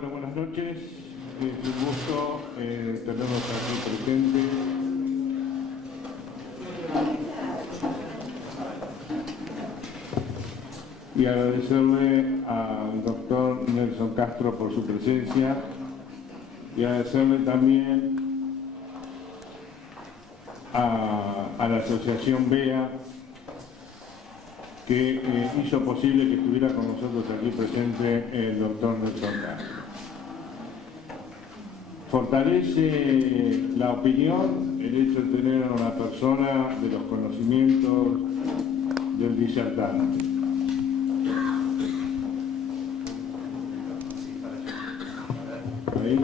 Bueno, buenas noches. Es un gusto tenerlos aquí presentes. Y agradecerle al doctor Nelson Castro por su presencia y agradecerle también a la asociación BEA que hizo posible que estuviera con nosotros aquí presente el doctor Nelson Castro. Fortalece la opinión el hecho de tener a una persona de los conocimientos del disertante. Ahí.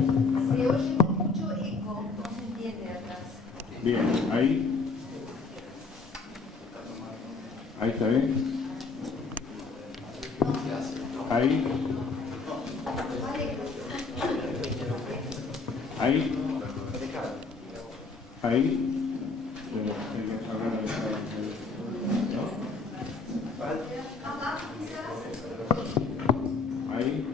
Se oye mucho eco, no se entiende atrás. Bien, ahí. Ahí está bien. Ahí. Ahí. Ahí. Ahí.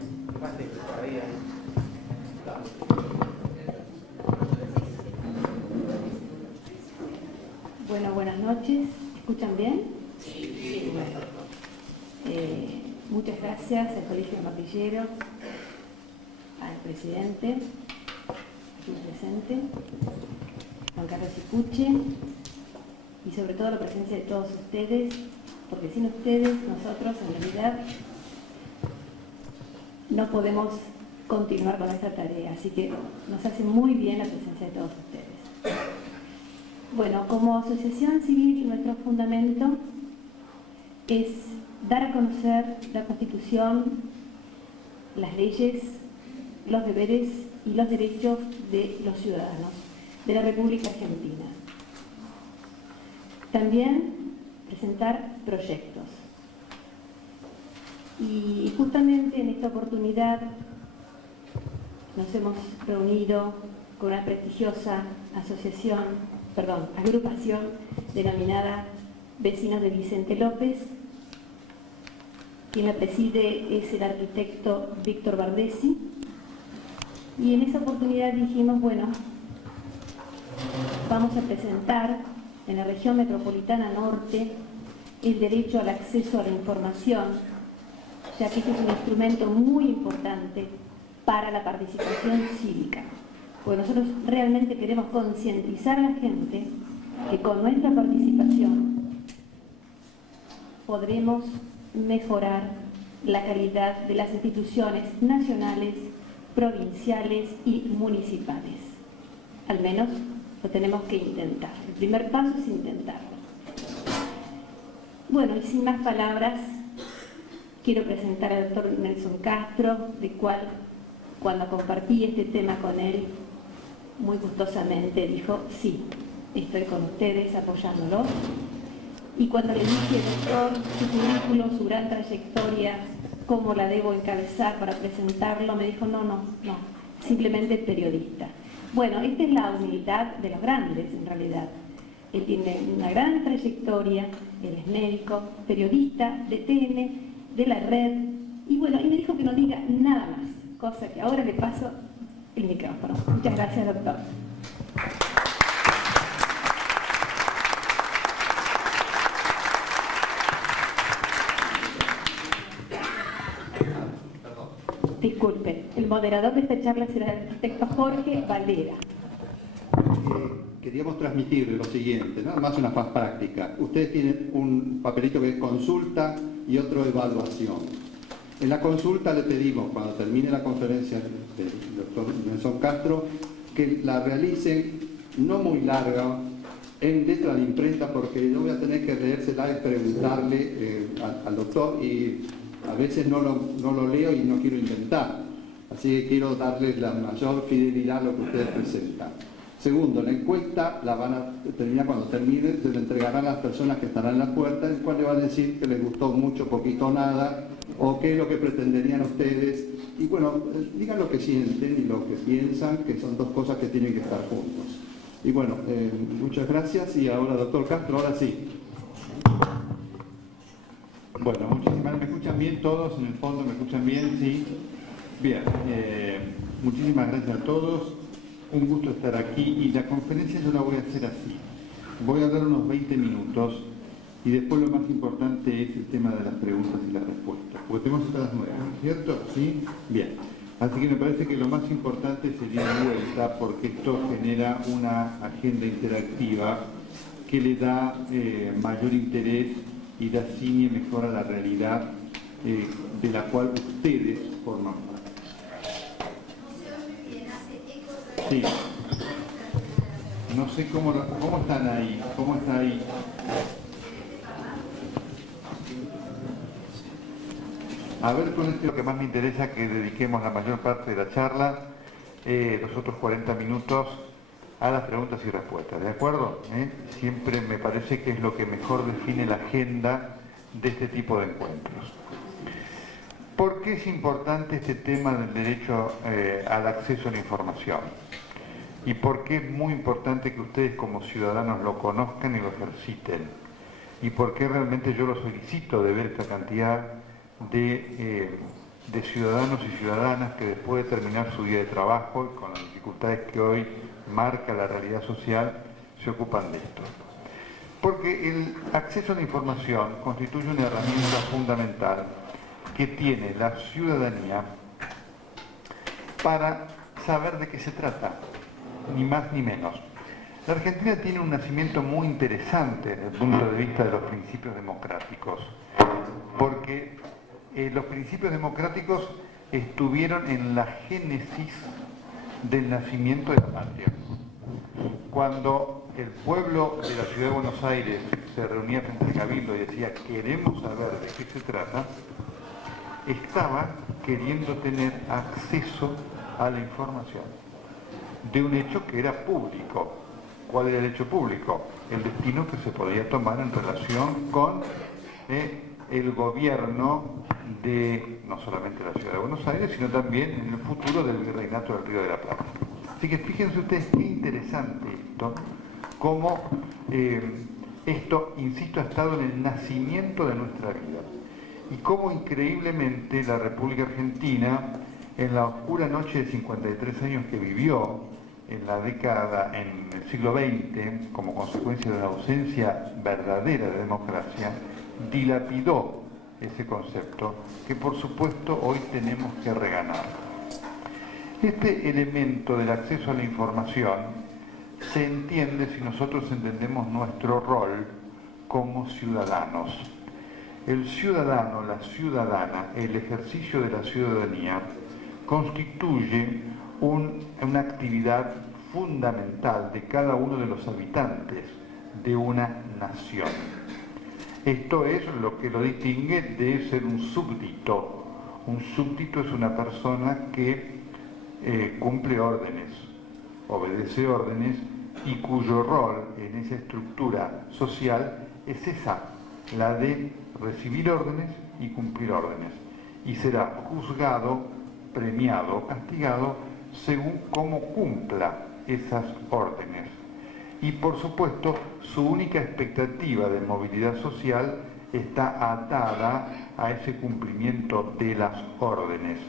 Bueno, buenas noches. ¿Escuchan bien? Sí. Bueno. Muchas gracias al Colegio de Martilleros, al presidente, aquí presente, Juan Carlos Icuche, y sobre todo la presencia de todos ustedes, porque sin ustedes nosotros en realidad no podemos continuar con esta tarea, así que nos hace muy bien la presencia de todos ustedes. Bueno, como asociación civil, nuestro fundamento es dar a conocer la Constitución, las leyes, los deberes y los derechos de los ciudadanos de la República Argentina. También presentar proyectos. Y justamente en esta oportunidad nos hemos reunido con una prestigiosa agrupación denominada Vecinos de Vicente López. Quien la preside es el arquitecto Víctor Bardesi. Y en esa oportunidad dijimos, bueno, vamos a presentar en la región metropolitana norte el derecho al acceso a la información, ya que este es un instrumento muy importante para la participación cívica. Porque nosotros realmente queremos concientizar a la gente que con nuestra participación podremos mejorar la calidad de las instituciones nacionales, provinciales y municipales. Al menos lo tenemos que intentar. El primer paso es intentarlo. Bueno, y sin más palabras, quiero presentar al doctor Nelson Castro, de cual, cuando compartí este tema con él, muy gustosamente dijo, sí, estoy con ustedes apoyándolos. Y cuando le dije, doctor, su currículum, su gran trayectoria, cómo la debo encabezar para presentarlo, me dijo, no, simplemente periodista. Bueno, esta es la humildad de los grandes, en realidad. Él tiene una gran trayectoria, él es médico, periodista de TN, de la red, y bueno, y me dijo que no diga nada más, cosa que ahora le paso el micrófono. Muchas gracias, doctor. Disculpe, el moderador de esta charla será el arquitecto Jorge Valera. Queríamos transmitirle lo siguiente, nada más una faz práctica. Ustedes tienen un papelito que es consulta y otro evaluación. En la consulta le pedimos, cuando termine la conferencia del doctor Nelson Castro, que la realicen no muy larga, en letra de imprenta, porque yo voy a tener que leérsela y preguntarle al doctor, y a veces no lo leo y no quiero inventar. Así que quiero darles la mayor fidelidad a lo que ustedes presentan. Segundo, la encuesta la van a terminar cuando termine, se la entregarán a las personas que estarán en la puerta, en cual le van a decir que les gustó mucho, poquito, nada, o qué es lo que pretenderían ustedes. Y bueno, digan lo que sienten y lo que piensan, que son dos cosas que tienen que estar juntos. Y bueno, muchas gracias. Y ahora, doctor Castro, ahora sí. Bueno, muchísimas gracias. ¿Me escuchan bien todos? En el fondo, ¿me escuchan bien? Sí. Bien, muchísimas gracias a todos. Un gusto estar aquí y la conferencia yo la voy a hacer así. Voy a dar unos 20 minutos y después lo más importante es el tema de las preguntas y las respuestas. Porque tenemos hasta las 9, ¿cierto? ¿Sí? Bien. Así que me parece que lo más importante sería la vuelta porque esto genera una agenda interactiva que le da mayor interés y da cine mejor a la realidad de la cual ustedes forman parte. Sí. No sé cómo están ahí. ¿Cómo está ahí? A ver, con esto lo que más me interesa que dediquemos la mayor parte de la charla, los otros 40 minutos, a las preguntas y respuestas. ¿De acuerdo? Siempre me parece que es lo que mejor define la agenda de este tipo de encuentros. ¿Por qué es importante este tema del derecho al acceso a la información? ¿Y por qué es muy importante que ustedes como ciudadanos lo conozcan y lo ejerciten? ¿Y por qué realmente yo lo solicito de ver esta cantidad de ciudadanos y ciudadanas que después de terminar su día de trabajo y con las dificultades que hoy marca la realidad social, se ocupan de esto? Porque el acceso a la información constituye una herramienta fundamental que tiene la ciudadanía para saber de qué se trata, ni más ni menos. La Argentina tiene un nacimiento muy interesante desde el punto de vista de los principios democráticos, porque los principios democráticos estuvieron en la génesis del nacimiento de la patria. Cuando el pueblo de la ciudad de Buenos Aires se reunía frente al Cabildo y decía queremos saber de qué se trata, estaba queriendo tener acceso a la información de un hecho que era público. ¿Cuál era el hecho público? El destino que se podía tomar en relación con el gobierno de no solamente la ciudad de Buenos Aires, sino también en el futuro del virreinato del Río de la Plata. Así que fíjense ustedes qué interesante esto, cómo esto, insisto, ha estado en el nacimiento de nuestra vida. Y cómo increíblemente la República Argentina, en la oscura noche de 53 años que vivió, en el siglo XX, como consecuencia de una ausencia verdadera de democracia, dilapidó ese concepto que por supuesto hoy tenemos que reganar. Este elemento del acceso a la información se entiende si nosotros entendemos nuestro rol como ciudadanos. El ciudadano, la ciudadana, el ejercicio de la ciudadanía constituye una actividad fundamental de cada uno de los habitantes de una nación. Esto es lo que lo distingue de ser un súbdito. Un súbdito es una persona que cumple órdenes, obedece órdenes y cuyo rol en esa estructura social es esa, la de recibir órdenes y cumplir órdenes. Y será juzgado, premiado, castigado según cómo cumpla esas órdenes. Y por supuesto, su única expectativa de movilidad social está atada a ese cumplimiento de las órdenes.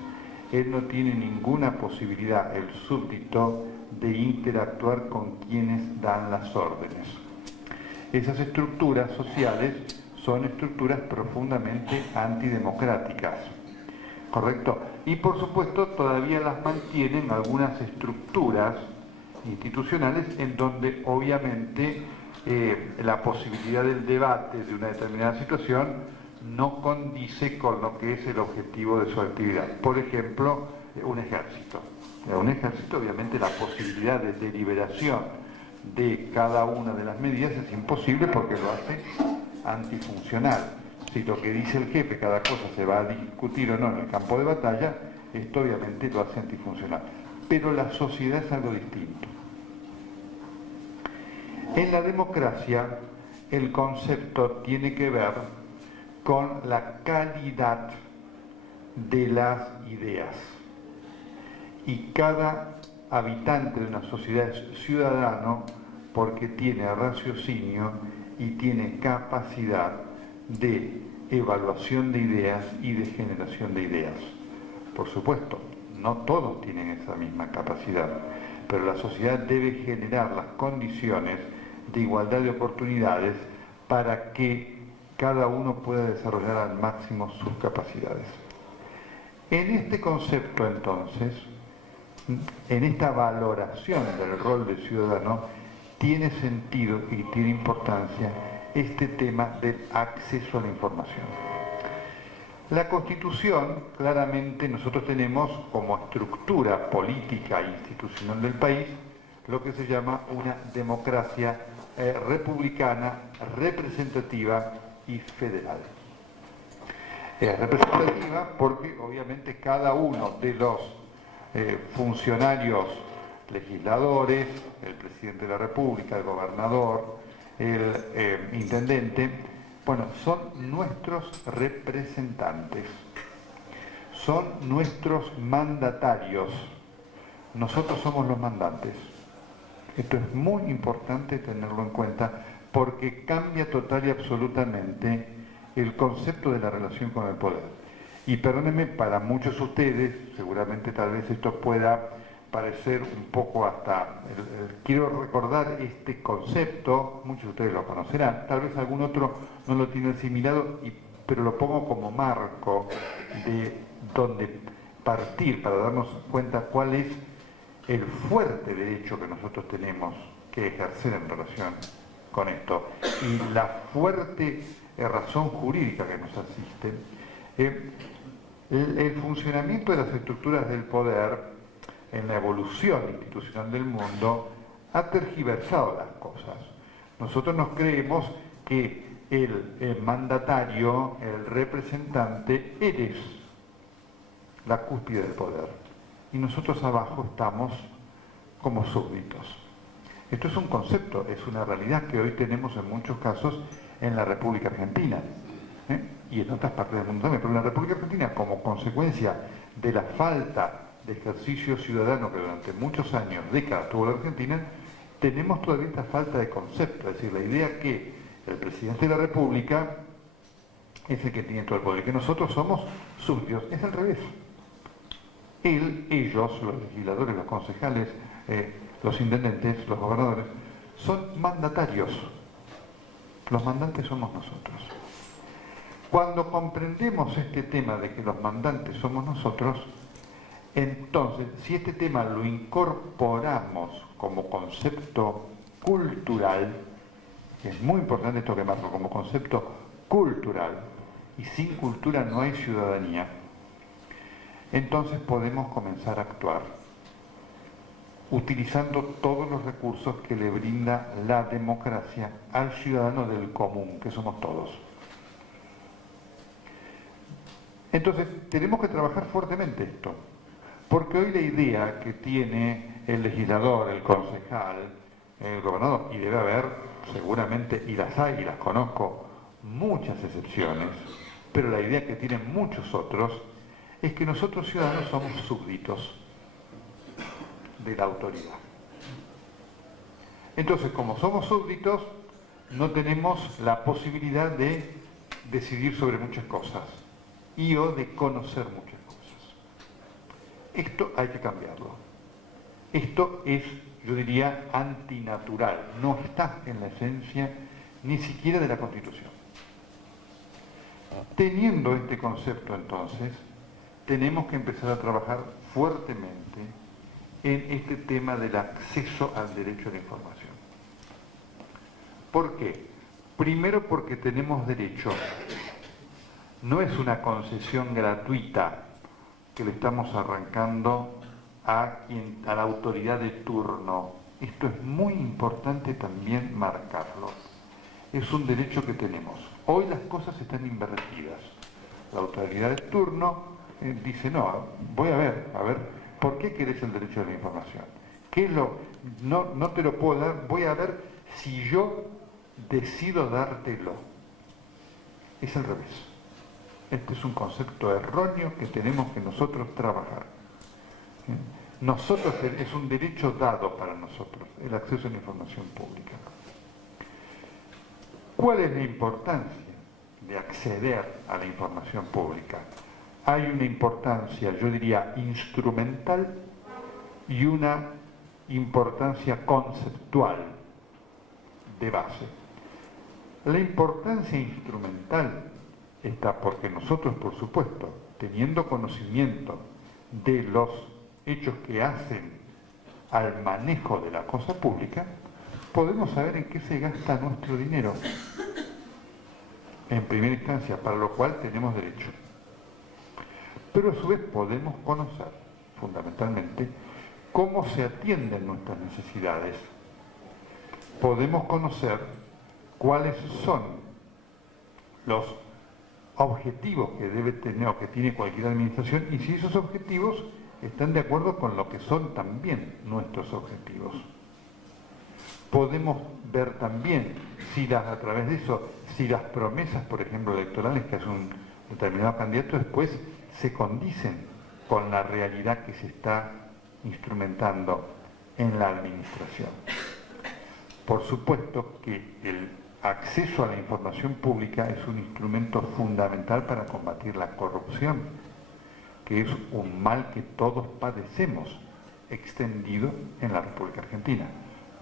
Él no tiene ninguna posibilidad, el súbdito, de interactuar con quienes dan las órdenes. Esas estructuras sociales son estructuras profundamente antidemocráticas, ¿correcto? Y por supuesto todavía las mantienen algunas estructuras institucionales en donde obviamente la posibilidad del debate de una determinada situación no condice con lo que es el objetivo de su actividad. Por ejemplo, un ejército. Un ejército, obviamente, la posibilidad de deliberación de cada una de las medidas es imposible porque lo hace antifuncional. Si lo que dice el jefe, cada cosa se va a discutir o no en el campo de batalla, esto obviamente lo hace antifuncional. Pero la sociedad es algo distinto. En la democracia, el concepto tiene que ver con la calidad de las ideas. Y cada habitante de una sociedad es ciudadano porque tiene raciocinio y tiene capacidad de evaluación de ideas y de generación de ideas. Por supuesto, no todos tienen esa misma capacidad, pero la sociedad debe generar las condiciones de igualdad de oportunidades para que cada uno pueda desarrollar al máximo sus capacidades. En este concepto, entonces, en esta valoración del rol del ciudadano, tiene sentido y tiene importancia este tema del acceso a la información. La Constitución, claramente nosotros tenemos como estructura política e institucional del país lo que se llama una democracia republicana, representativa y federal. Es representativa porque obviamente cada uno de los funcionarios legisladores, el presidente de la República, el gobernador, el intendente, bueno, son nuestros representantes, son nuestros mandatarios, nosotros somos los mandantes. Esto es muy importante tenerlo en cuenta porque cambia total y absolutamente el concepto de la relación con el poder. Y perdónenme, para muchos de ustedes, seguramente tal vez esto pueda parecer un poco hasta... quiero recordar este concepto, muchos de ustedes lo conocerán, tal vez algún otro no lo tiene asimilado, pero lo pongo como marco de donde partir para darnos cuenta cuál es el fuerte derecho que nosotros tenemos que ejercer en relación con esto y la fuerte razón jurídica que nos asiste. El funcionamiento de las estructuras del poder en la evolución institucional del mundo ha tergiversado las cosas. Nosotros nos creemos que el mandatario, el representante, eres la cúspide del poder y nosotros abajo estamos como súbditos. Esto es un concepto, es una realidad que hoy tenemos en muchos casos en la República Argentina y en otras partes del mundo también, pero en la República Argentina, como consecuencia de la falta de ejercicio ciudadano que durante muchos años, décadas tuvo la Argentina, tenemos todavía esta falta de concepto, es decir, la idea que el presidente de la República es el que tiene todo el poder, que nosotros somos súbditos, es al revés. Ellos, los legisladores, los concejales, los intendentes, los gobernadores, son mandatarios. Los mandantes somos nosotros. Cuando comprendemos este tema de que los mandantes somos nosotros, entonces, si este tema lo incorporamos como concepto cultural, que es muy importante esto que marco, como concepto cultural, y sin cultura no hay ciudadanía, entonces podemos comenzar a actuar utilizando todos los recursos que le brinda la democracia al ciudadano del común, que somos todos. Entonces, tenemos que trabajar fuertemente esto, porque hoy la idea que tiene el legislador, el concejal, el gobernador, y debe haber seguramente, y las hay, y las conozco, muchas excepciones, pero la idea que tienen muchos otros es que nosotros ciudadanos somos súbditos de la autoridad. Entonces, como somos súbditos, no tenemos la posibilidad de decidir sobre muchas cosas y o de conocer muchas cosas. Esto hay que cambiarlo. Esto es, yo diría, antinatural. No está en la esencia ni siquiera de la Constitución. Teniendo este concepto, entonces, tenemos que empezar a trabajar fuertemente en este tema del acceso al derecho a la información. ¿Por qué? Primero porque tenemos derecho. No es una concesión gratuita que le estamos arrancando a la autoridad de turno. Esto es muy importante también marcarlo. Es un derecho que tenemos. Hoy las cosas están invertidas. La autoridad de turno dice, no, voy a ver, ¿por qué querés el derecho a la información? No te lo puedo dar, voy a ver si yo decido dártelo. Es al revés. Este es un concepto erróneo que tenemos que nosotros trabajar. Nosotros, es un derecho dado para nosotros, el acceso a la información pública. ¿Cuál es la importancia de acceder a la información pública? hay una importancia, yo diría, instrumental y una importancia conceptual de base. La importancia instrumental está porque nosotros, por supuesto, teniendo conocimiento de los hechos que hacen al manejo de la cosa pública, podemos saber en qué se gasta nuestro dinero, en primera instancia, para lo cual tenemos derecho. Pero a su vez podemos conocer, fundamentalmente, cómo se atienden nuestras necesidades. Podemos conocer cuáles son los objetivos que debe tener o que tiene cualquier administración y si esos objetivos están de acuerdo con lo que son también nuestros objetivos. Podemos ver también si a través de eso, si las promesas, por ejemplo, electorales que hace un determinado candidato después se condicen con la realidad que se está instrumentando en la administración. Por supuesto que el acceso a la información pública es un instrumento fundamental para combatir la corrupción, que es un mal que todos padecemos, extendido en la República Argentina.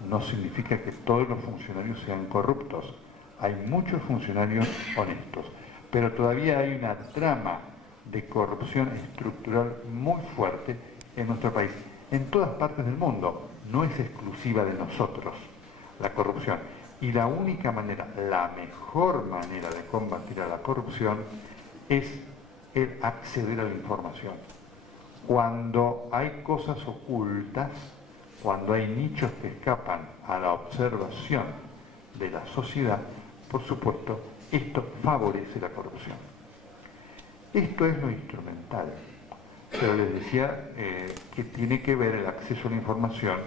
No significa que todos los funcionarios sean corruptos. Hay muchos funcionarios honestos, pero todavía hay una trama de corrupción estructural muy fuerte en nuestro país. En todas partes del mundo, no es exclusiva de nosotros la corrupción. Y la única manera, la mejor manera de combatir a la corrupción es el acceder a la información. Cuando hay cosas ocultas, cuando hay nichos que escapan a la observación de la sociedad, por supuesto, esto favorece la corrupción. Esto es lo instrumental, pero les decía que tiene que ver el acceso a la información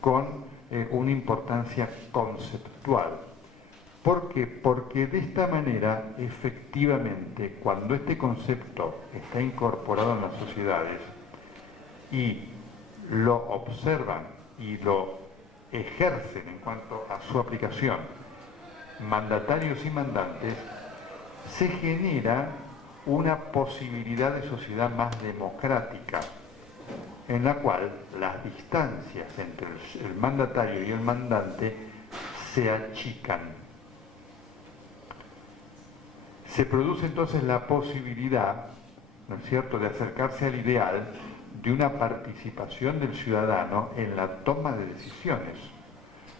con una importancia conceptual. ¿Por qué? Porque de esta manera, efectivamente, cuando este concepto está incorporado en las sociedades y lo observan y lo ejercen en cuanto a su aplicación, mandatarios y mandantes, se genera una posibilidad de sociedad más democrática, en la cual las distancias entre el mandatario y el mandante se achican. Se produce entonces la posibilidad, ¿no es cierto?, de acercarse al ideal de una participación del ciudadano en la toma de decisiones,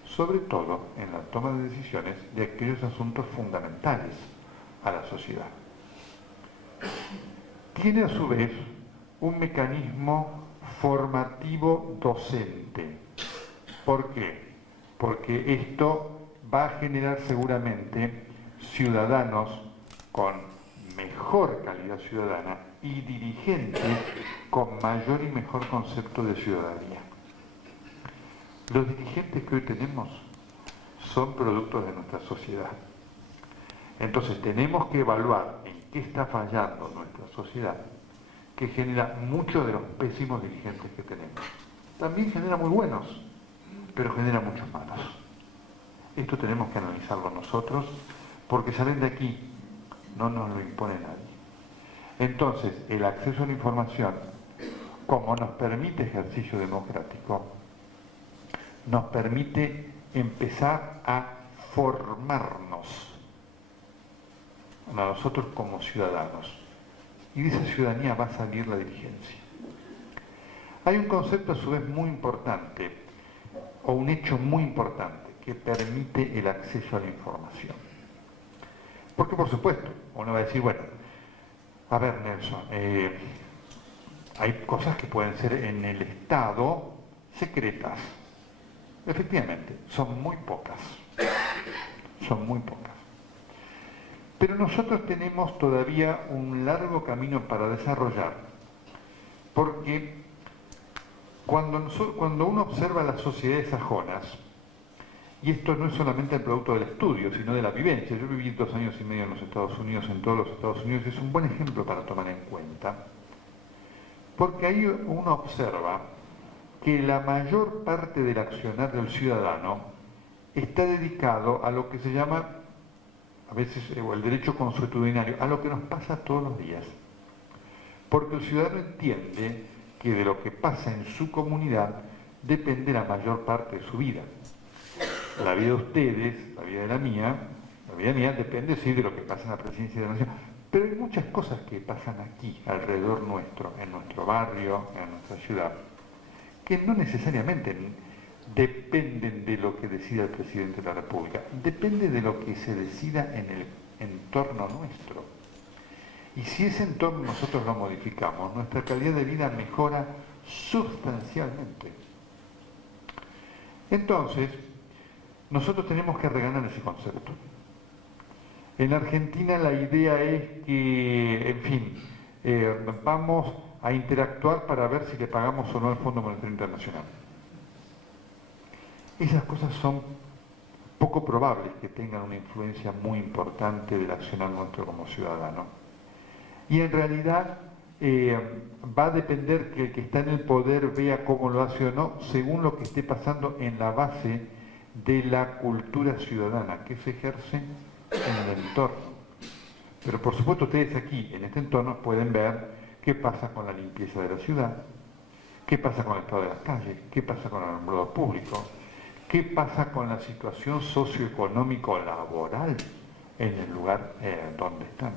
sobre todo en la toma de decisiones de aquellos asuntos fundamentales a la sociedad. Tiene a su vez un mecanismo formativo docente. ¿Por qué? Porque esto va a generar seguramente ciudadanos con mejor calidad ciudadana y dirigentes con mayor y mejor concepto de ciudadanía. Los dirigentes que hoy tenemos son productos de nuestra sociedad. Entonces tenemos que evaluar en qué está fallando nuestra sociedad, que genera muchos de los pésimos dirigentes que tenemos. También genera muy buenos, pero genera muchos malos. Esto tenemos que analizarlo nosotros, porque salen de aquí, no nos lo impone nadie. Entonces, el acceso a la información, como nos permite ejercicio democrático, nos permite empezar a formarnos a nosotros como ciudadanos. Y de esa ciudadanía va a salir la dirigencia. Hay un concepto a su vez muy importante, o un hecho muy importante, que permite el acceso a la información. Porque por supuesto, uno va a decir, bueno, a ver Nelson, hay cosas que pueden ser en el Estado secretas. Efectivamente, son muy pocas. Son muy pocas. Pero nosotros tenemos todavía un largo camino para desarrollar, porque cuando uno observa las sociedades sajonas, y esto no es solamente el producto del estudio, sino de la vivencia. Yo viví 2 años y medio en los Estados Unidos, en todos los Estados Unidos, y es un buen ejemplo para tomar en cuenta, porque ahí uno observa que la mayor parte del accionar del ciudadano está dedicado a lo que se llama, a veces, el derecho consuetudinario, a lo que nos pasa todos los días. porque el ciudadano entiende que de lo que pasa en su comunidad depende la mayor parte de su vida. La vida de ustedes, la vida de la vida mía depende sí de lo que pasa en la presidencia de la nación, pero hay muchas cosas que pasan aquí, alrededor nuestro, en nuestro barrio, en nuestra ciudad, que no necesariamente dependen de lo que decida el presidente de la República, depende de lo que se decida en el entorno nuestro. Y si ese entorno nosotros lo modificamos, nuestra calidad de vida mejora sustancialmente. Entonces, nosotros tenemos que regalar ese concepto. En Argentina la idea es que, en fin, vamos a interactuar para ver si le pagamos o no al Fondo Monetario Internacional. Esas cosas son poco probables que tengan una influencia muy importante del accionar nuestro como ciudadano. Y en realidad va a depender que el que está en el poder vea cómo lo hace o no, según lo que esté pasando en la base de la cultura ciudadana que se ejerce en el entorno. Pero por supuesto ustedes aquí, en este entorno, pueden ver qué pasa con la limpieza de la ciudad, qué pasa con el estado de las calles, qué pasa con el alumbrado público, qué pasa con la situación socioeconómico-laboral en el lugar donde están.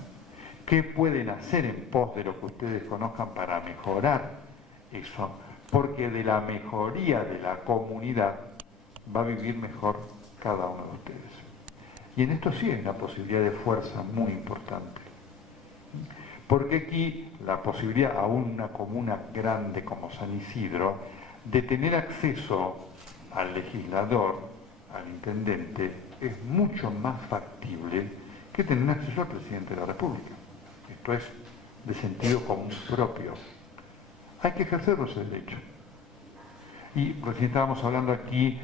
¿Qué pueden hacer en pos de lo que ustedes conozcan para mejorar eso? Porque de la mejoría de la comunidad va a vivir mejor cada uno de ustedes. Y en esto sí hay una posibilidad de fuerza muy importante. Porque aquí la posibilidad a una comuna grande como San Isidro de tener acceso al legislador, al intendente, es mucho más factible que tener acceso al presidente de la República. Esto es de sentido común propio. Hay que ejercerlo ese derecho. Y recién estábamos hablando aquí,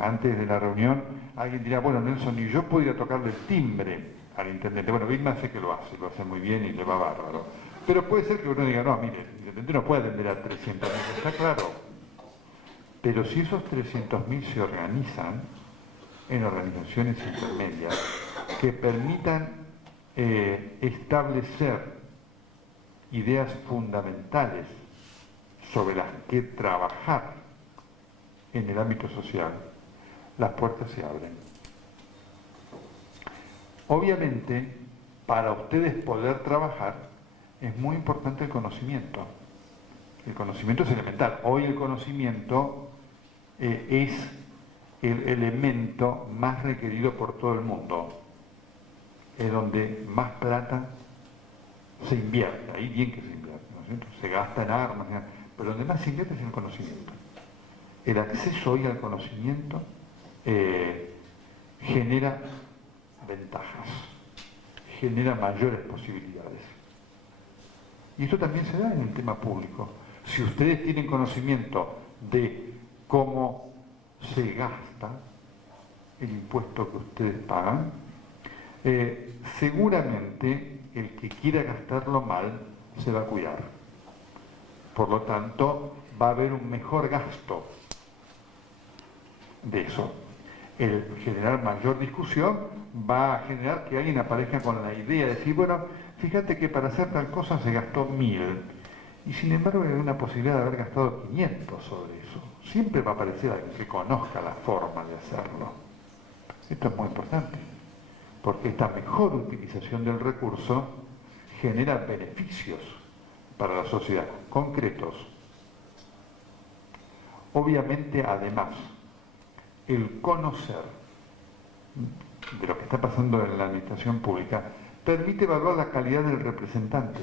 antes de la reunión, alguien dirá, bueno, Nelson, y yo puedo ir a tocarle el timbre al intendente. Bueno, Vilma sé que lo hace muy bien y le va bárbaro. Pero puede ser que uno diga, no, mire, el intendente no puede atender a 300.000, está claro. Pero si esos 300.000 se organizan en organizaciones intermedias que permitan establecer ideas fundamentales sobre las que trabajar en el ámbito social, las puertas se abren. Obviamente, para ustedes poder trabajar, es muy importante el conocimiento. El conocimiento es elemental. Hoy el conocimiento es el elemento más requerido por todo el mundo. Es donde más plata se invierte. Ahí bien que se invierte, ¿no es cierto? Se gasta en armas, pero donde más se invierte es en el conocimiento. El acceso hoy al conocimiento genera ventajas, genera mayores posibilidades. Y esto también se da en el tema público. Si ustedes tienen conocimiento de cómo se gasta el impuesto que ustedes pagan, seguramente el que quiera gastarlo mal se va a cuidar. Por lo tanto, va a haber un mejor gasto de eso. El generar mayor discusión va a generar que alguien aparezca con la idea de decir, bueno, fíjate que para hacer tal cosa se gastó 1.000 y sin embargo hay una posibilidad de haber gastado 500 sobre eso. Siempre va a aparecer alguien que conozca la forma de hacerlo. Esto es muy importante, porque esta mejor utilización del recurso genera beneficios para la sociedad, concretos. Obviamente, además, el conocer de lo que está pasando en la administración pública permite evaluar la calidad del representante.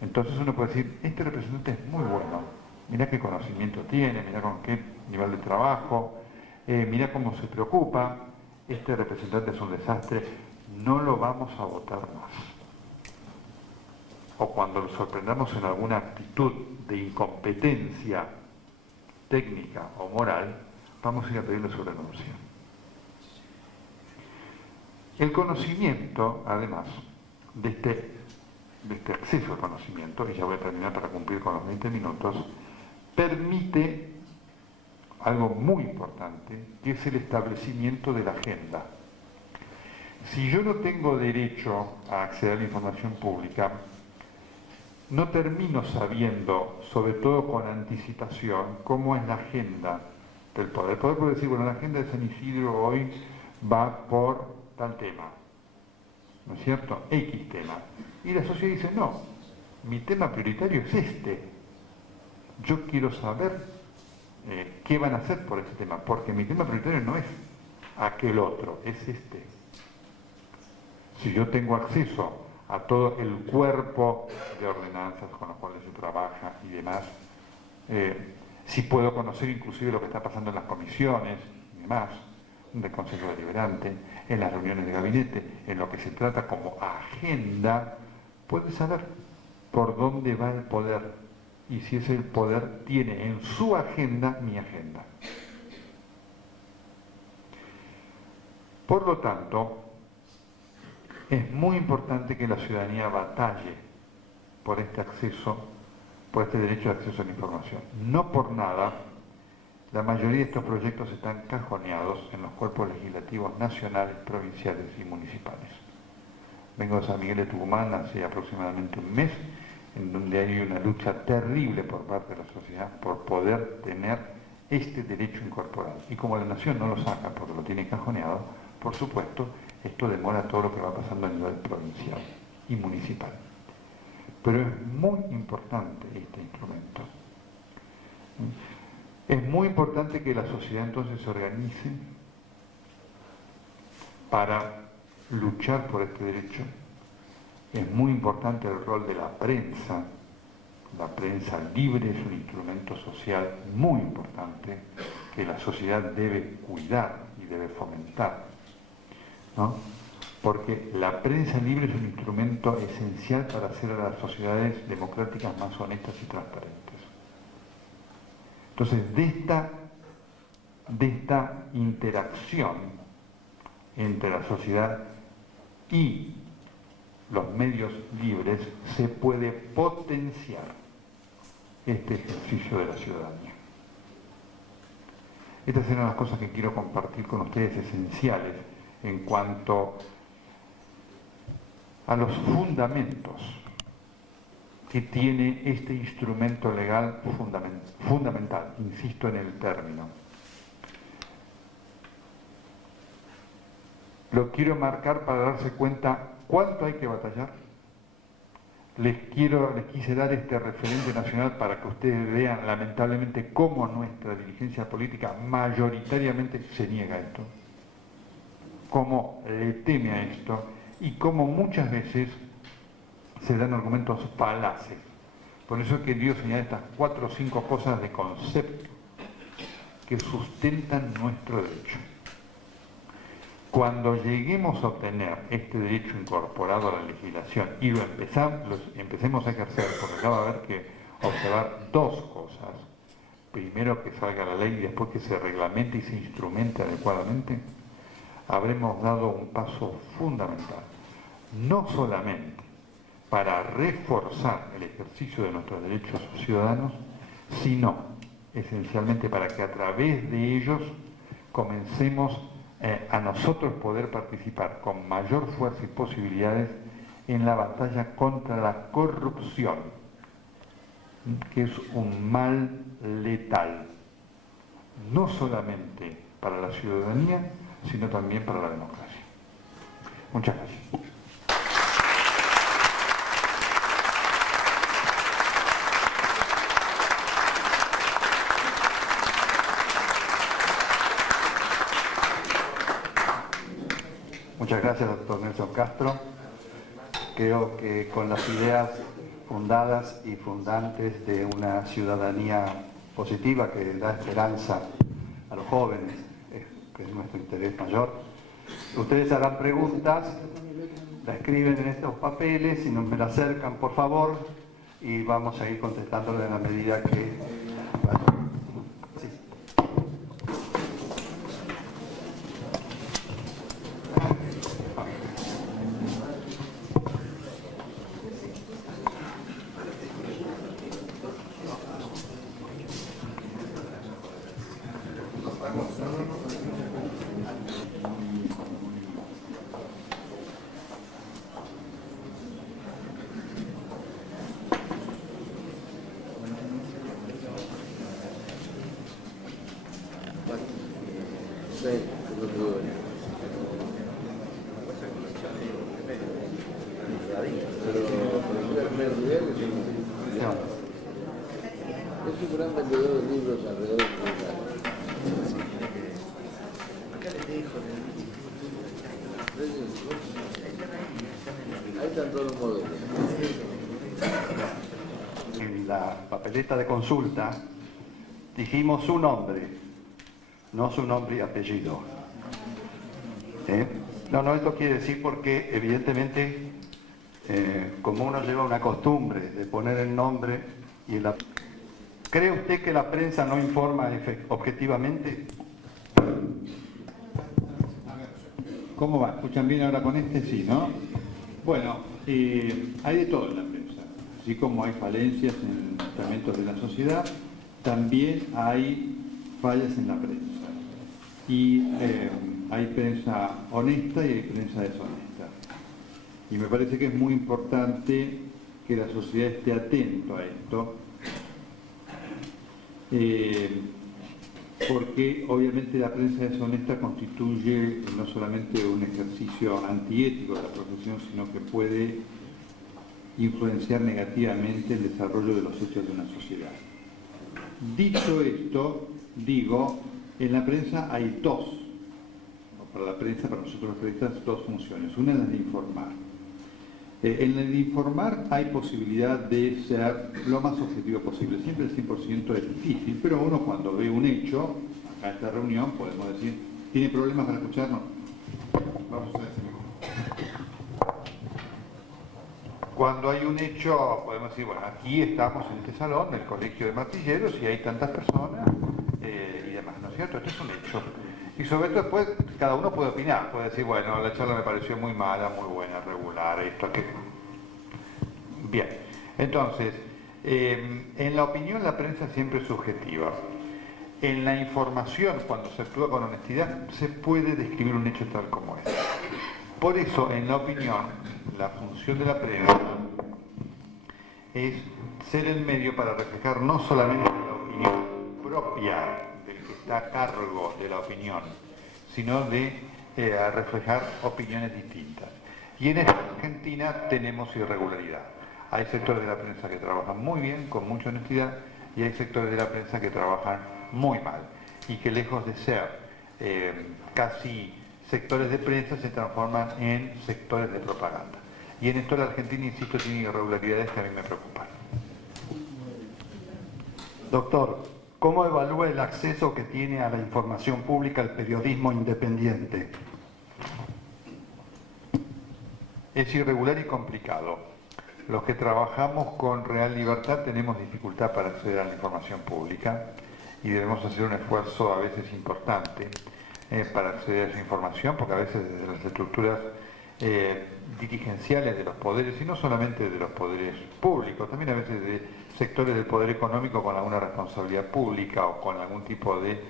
Entonces uno puede decir, este representante es muy bueno, mirá qué conocimiento tiene, mirá con qué nivel de trabajo, mirá cómo se preocupa, este representante es un desastre, no lo vamos a votar más. O cuando lo sorprendamos en alguna actitud de incompetencia técnica o moral, vamos a ir a pedirle su renuncia. El conocimiento, además, de este acceso al conocimiento, y ya voy a terminar para cumplir con los 20 minutos, permite algo muy importante, que es el establecimiento de la agenda. Si yo no tengo derecho a acceder a la información pública, no termino sabiendo, sobre todo con anticipación, cómo es la agenda del poder. El poder puede decir, bueno, la agenda de San Isidro hoy va por tal tema, ¿no es cierto? X tema. Y la sociedad dice, no, mi tema prioritario es este. Yo quiero saber qué van a hacer por ese tema, porque mi tema prioritario no es aquel otro, es este. Si yo tengo acceso a todo el cuerpo de ordenanzas con los cuales se trabaja y demás, si puedo conocer inclusive lo que está pasando en las comisiones y demás, del Consejo Deliberante, en las reuniones de gabinete, en lo que se trata como agenda, puede saber por dónde va el poder y si ese poder tiene en su agenda mi agenda. Por lo tanto, es muy importante que la ciudadanía batalle por este acceso, por este derecho de acceso a la información. No por nada, la mayoría de estos proyectos están cajoneados en los cuerpos legislativos nacionales, provinciales y municipales. Vengo de San Miguel de Tucumán hace aproximadamente un mes, en donde hay una lucha terrible por parte de la sociedad por poder tener este derecho incorporado. Y como la nación no lo saca porque lo tiene cajoneado, por supuesto, esto demora todo lo que va pasando a nivel provincial y municipal. Pero es muy importante este instrumento. Es muy importante que la sociedad entonces se organice para luchar por este derecho. Es muy importante el rol de la prensa. La prensa libre es un instrumento social muy importante que la sociedad debe cuidar y debe fomentar, ¿no? Porque la prensa libre es un instrumento esencial para hacer a las sociedades democráticas más honestas y transparentes. Entonces, de esta interacción entre la sociedad y los medios libres se puede potenciar este ejercicio de la ciudadanía. Estas eran las cosas que quiero compartir con ustedes, esenciales en cuanto a los fundamentos que tiene este instrumento legal fundamental, insisto en el término. Lo quiero marcar para darse cuenta cuánto hay que batallar. Les quise dar este referente nacional para que ustedes vean lamentablemente cómo nuestra dirigencia política mayoritariamente se niega a esto, cómo le teme a esto y cómo muchas veces se dan argumentos falaces. Por eso he querido señalar estas 4 o 5 cosas de concepto que sustentan nuestro derecho. Cuando lleguemos a obtener este derecho incorporado a la legislación y lo empecemos a ejercer, porque acá va a haber que observar 2 cosas. Primero, que salga la ley y después que se reglamente y se instrumente adecuadamente, habremos dado un paso fundamental. No solamente para reforzar el ejercicio de nuestros derechos ciudadanos, sino esencialmente para que a través de ellos comencemos a nosotros poder participar con mayor fuerza y posibilidades en la batalla contra la corrupción, que es un mal letal, no solamente para la ciudadanía, sino también para la democracia. Muchas gracias. Muchas gracias, doctor Nelson Castro. Creo que con las ideas fundadas y fundantes de una ciudadanía positiva que da esperanza a los jóvenes, que es nuestro interés mayor, ustedes harán preguntas, la escriben en estos papeles y nos me la acercan, por favor, y vamos a ir contestándoles en la medida que... Sí. gran vendedor de libros alrededor del mundo. Ahí están todos los modelos. En la papeleta de consulta dijimos su nombre, no su nombre y apellido. No, esto quiere decir porque evidentemente como uno lleva una costumbre de poner el nombre y el apellido. ¿Cree usted que la prensa no informa objetivamente? ¿Cómo va? ¿Escuchan bien ahora con este? Sí, ¿no? Bueno, hay de todo en la prensa. Así como hay falencias en estamentos de la sociedad, también hay fallas en la prensa. Y hay prensa honesta y hay prensa deshonesta. Y me parece que es muy importante que la sociedad esté atento a esto, porque obviamente la prensa deshonesta constituye no solamente un ejercicio antiético de la profesión, sino que puede influenciar negativamente el desarrollo de los hechos de una sociedad. Dicho esto, digo, en la prensa hay dos, para la prensa, para nosotros los periodistas, dos funciones. Una es la de informar. En el de informar hay posibilidad de ser lo más objetivo posible. Siempre el 100% es difícil, pero uno cuando ve un hecho, acá en esta reunión podemos decir, ¿tiene problemas para escucharnos? Vamos a ver si mejor. Cuando hay un hecho, podemos decir, bueno, aquí estamos en este salón, el Colegio de Martilleros, y hay tantas personas y demás, ¿no es cierto? Esto es un hecho. Y sobre todo después, cada uno puede opinar, puede decir, bueno, la charla me pareció muy mala, muy buena, regular, esto, aquello. Bien, entonces, en la opinión la prensa siempre es subjetiva. En la información, cuando se actúa con honestidad, se puede describir un hecho tal como es. Por eso, en la opinión, la función de la prensa es ser el medio para reflejar no solamente la opinión propia del que está a cargo de la opinión, sino de reflejar opiniones distintas. Y en esta Argentina tenemos irregularidad. Hay sectores de la prensa que trabajan muy bien, con mucha honestidad, y hay sectores de la prensa que trabajan muy mal, y que lejos de ser casi sectores de prensa se transforman en sectores de propaganda. Y en esto la Argentina, insisto, tiene irregularidades que a mí me preocupan. Doctor, ¿cómo evalúa el acceso que tiene a la información pública el periodismo independiente? Es irregular y complicado. Los que trabajamos con real libertad tenemos dificultad para acceder a la información pública y debemos hacer un esfuerzo a veces importante para acceder a esa información, porque a veces desde las estructuras dirigenciales de los poderes, y no solamente de los poderes públicos, también a veces de sectores del poder económico con alguna responsabilidad pública o con algún tipo de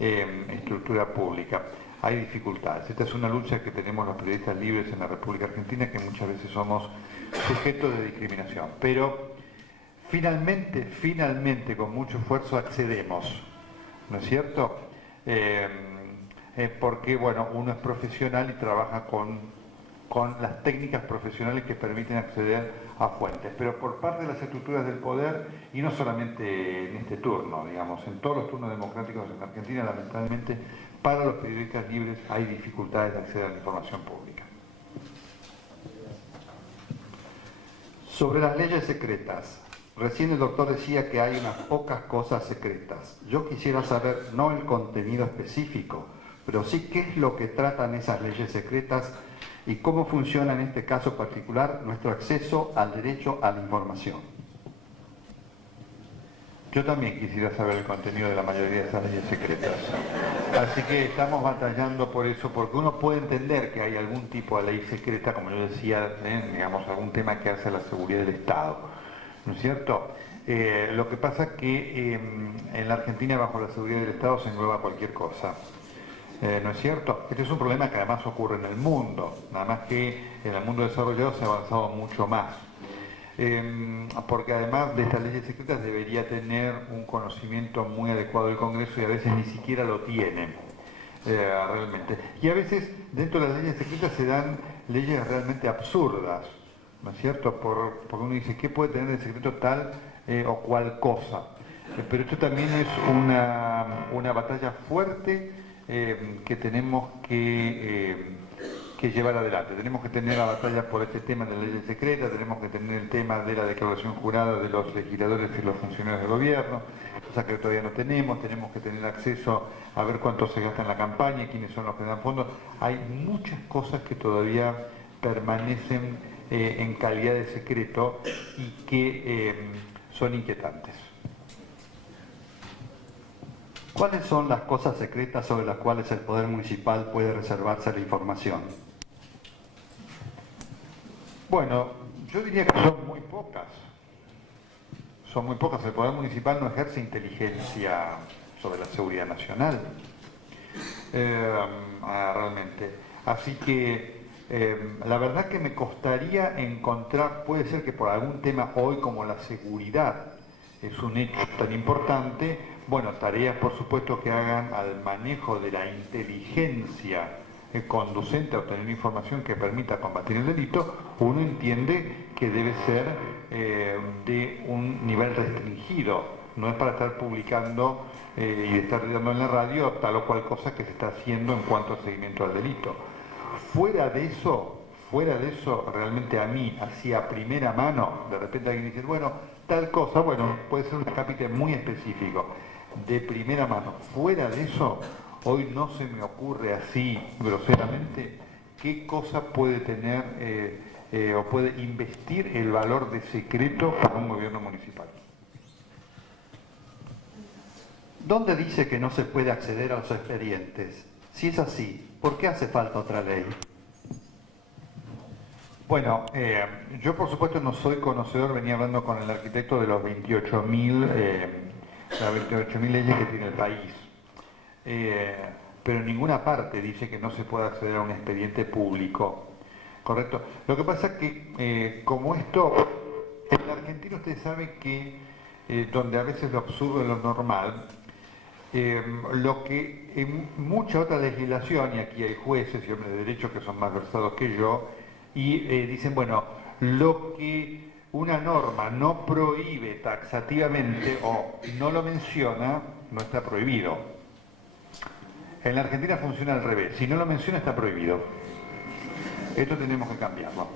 estructura pública. Hay dificultades. Esta es una lucha que tenemos los periodistas libres en la República Argentina, que muchas veces somos sujetos de discriminación. Pero finalmente, con mucho esfuerzo accedemos, ¿no es cierto? Porque, bueno, uno es profesional y trabaja con las técnicas profesionales que permiten acceder a fuentes, pero por parte de las estructuras del poder, y no solamente en este turno, digamos, en todos los turnos democráticos en Argentina, lamentablemente, para los periodistas libres hay dificultades de acceder a la información pública. Sobre las leyes secretas, recién el doctor decía que hay unas pocas cosas secretas. Yo quisiera saber, no el contenido específico, pero sí qué es lo que tratan esas leyes secretas y cómo funciona en este caso particular nuestro acceso al derecho a la información. Yo también quisiera saber el contenido de la mayoría de esas leyes secretas. Así que estamos batallando por eso, porque uno puede entender que hay algún tipo de ley secreta, como yo decía, digamos, algún tema que hace a la seguridad del Estado, ¿no es cierto? Lo que pasa es que en la Argentina, bajo la seguridad del Estado, se engloba cualquier cosa. ¿No es cierto? Este es un problema que además ocurre en el mundo, nada más que en el mundo desarrollado se ha avanzado mucho más. Porque además de estas leyes secretas debería tener un conocimiento muy adecuado del Congreso y a veces ni siquiera lo tiene realmente. Y a veces dentro de las leyes secretas se dan leyes realmente absurdas, ¿no es cierto? Porque uno dice, ¿qué puede tener de secreto tal o cual cosa? pero esto también es una batalla fuerte que tenemos que llevar adelante. Tenemos que tener la batalla por este tema de la ley secreta, tenemos que tener el tema de la declaración jurada de los legisladores y los funcionarios del gobierno, cosa que todavía no tenemos que tener acceso a ver cuánto se gasta en la campaña, quiénes son los que dan fondos. Hay muchas cosas que todavía permanecen en calidad de secreto y que son inquietantes. ¿Cuáles son las cosas secretas sobre las cuales el Poder Municipal puede reservarse la información? Bueno, yo diría que son muy pocas. Son muy pocas. El Poder Municipal no ejerce inteligencia sobre la seguridad nacional. Realmente. Así que la verdad que me costaría encontrar, puede ser que por algún tema hoy como la seguridad es un hecho tan importante, bueno, tareas por supuesto que hagan al manejo de la inteligencia conducente a obtener información que permita combatir el delito, uno entiende que debe ser de un nivel restringido, no es para estar publicando y estar dando en la radio tal o cual cosa que se está haciendo en cuanto al seguimiento al delito. Fuera de eso, realmente a mí, así a primera mano, de repente alguien dice, bueno, tal cosa, bueno, puede ser un capítulo muy específico, de primera mano. Fuera de eso, hoy no se me ocurre así, groseramente, qué cosa puede tener o puede investir el valor de secreto para un gobierno municipal. ¿Dónde dice que no se puede acceder a los expedientes? Si es así, ¿por qué hace falta otra ley? Bueno, yo por supuesto no soy conocedor, venía hablando con el arquitecto de los 28.000 leyes que tiene el país. Pero en ninguna parte dice que no se pueda acceder a un expediente público, ¿correcto? Lo que pasa es que, como esto, en la Argentina ustedes saben que, donde a veces lo absurdo es lo normal, lo que en mucha otra legislación, y aquí hay jueces y hombres de derecho que son más versados que yo, y dicen, bueno, lo que una norma no prohíbe taxativamente o no lo menciona, no está prohibido. En la Argentina funciona al revés, si no lo menciona está prohibido. Esto tenemos que cambiarlo.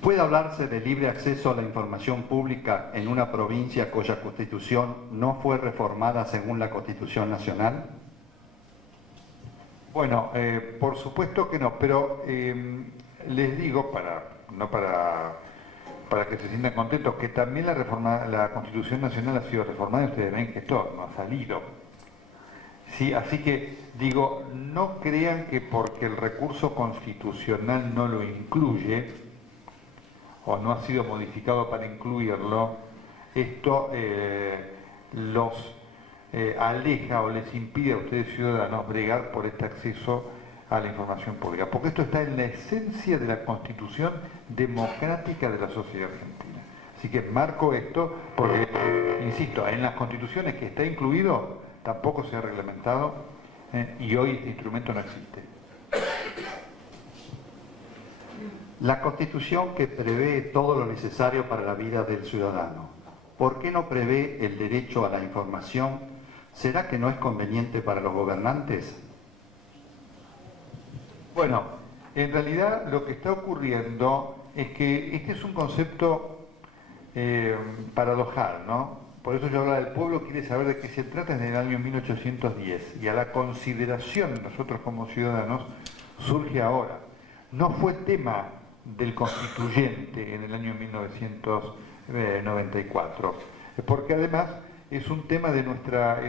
¿Puede hablarse de libre acceso a la información pública en una provincia cuya constitución no fue reformada según la Constitución Nacional? Bueno, por supuesto que no, pero les digo, para que se sientan contentos, que también la Constitución Nacional ha sido reformada y ustedes ven que esto no ha salido. Sí, así que digo, no crean que porque el recurso constitucional no lo incluye, o no ha sido modificado para incluirlo, esto los aleja o les impide a ustedes ciudadanos bregar por este acceso a la información pública, porque esto está en la esencia de la Constitución democrática de la sociedad argentina. Así que marco esto porque, insisto, en las constituciones que está incluido tampoco se ha reglamentado y hoy este instrumento no existe. La Constitución que prevé todo lo necesario para la vida del ciudadano, ¿por qué no prevé el derecho a la información? ¿Será que no es conveniente para los gobernantes? Bueno, en realidad lo que está ocurriendo es que este es un concepto paradojal, ¿no? Por eso yo hablo del pueblo, quiere saber de qué se trata desde el año 1810 y a la consideración de nosotros como ciudadanos surge ahora. No fue tema del constituyente en el año 1994, porque además es un tema de nuestra